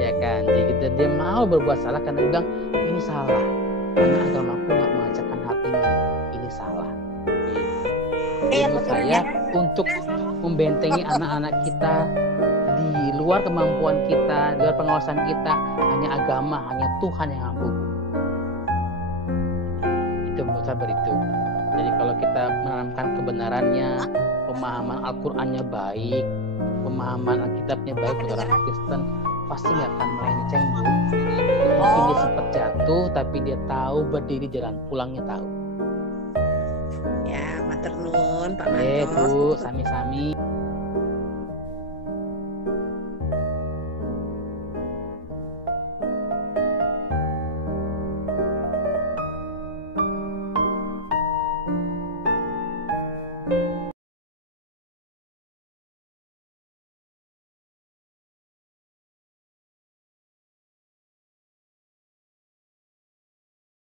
ya kan. Jadi dia malu berbuat salah karena dia bilang ini salah, karena agamaku nggak mengajarkan hal ini salah. Menurut saya untuk membentengi anak-anak kita di luar kemampuan kita, di luar pengawasan kita, hanya agama, hanya Tuhan yang mampu. Itu menurut saya begitu. Jadi kalau kita menanamkan kebenarannya, pemahaman Al-Qur'annya baik, pemahaman Alkitabnya baik untuk orang Kristen, pasti nggak akan melenceng, Bu. Mungkin dia sempat jatuh, tapi dia tahu berdiri, jalan pulangnya tahu. Ya, matur nuwun Pak Manto. Bu, sami-sami.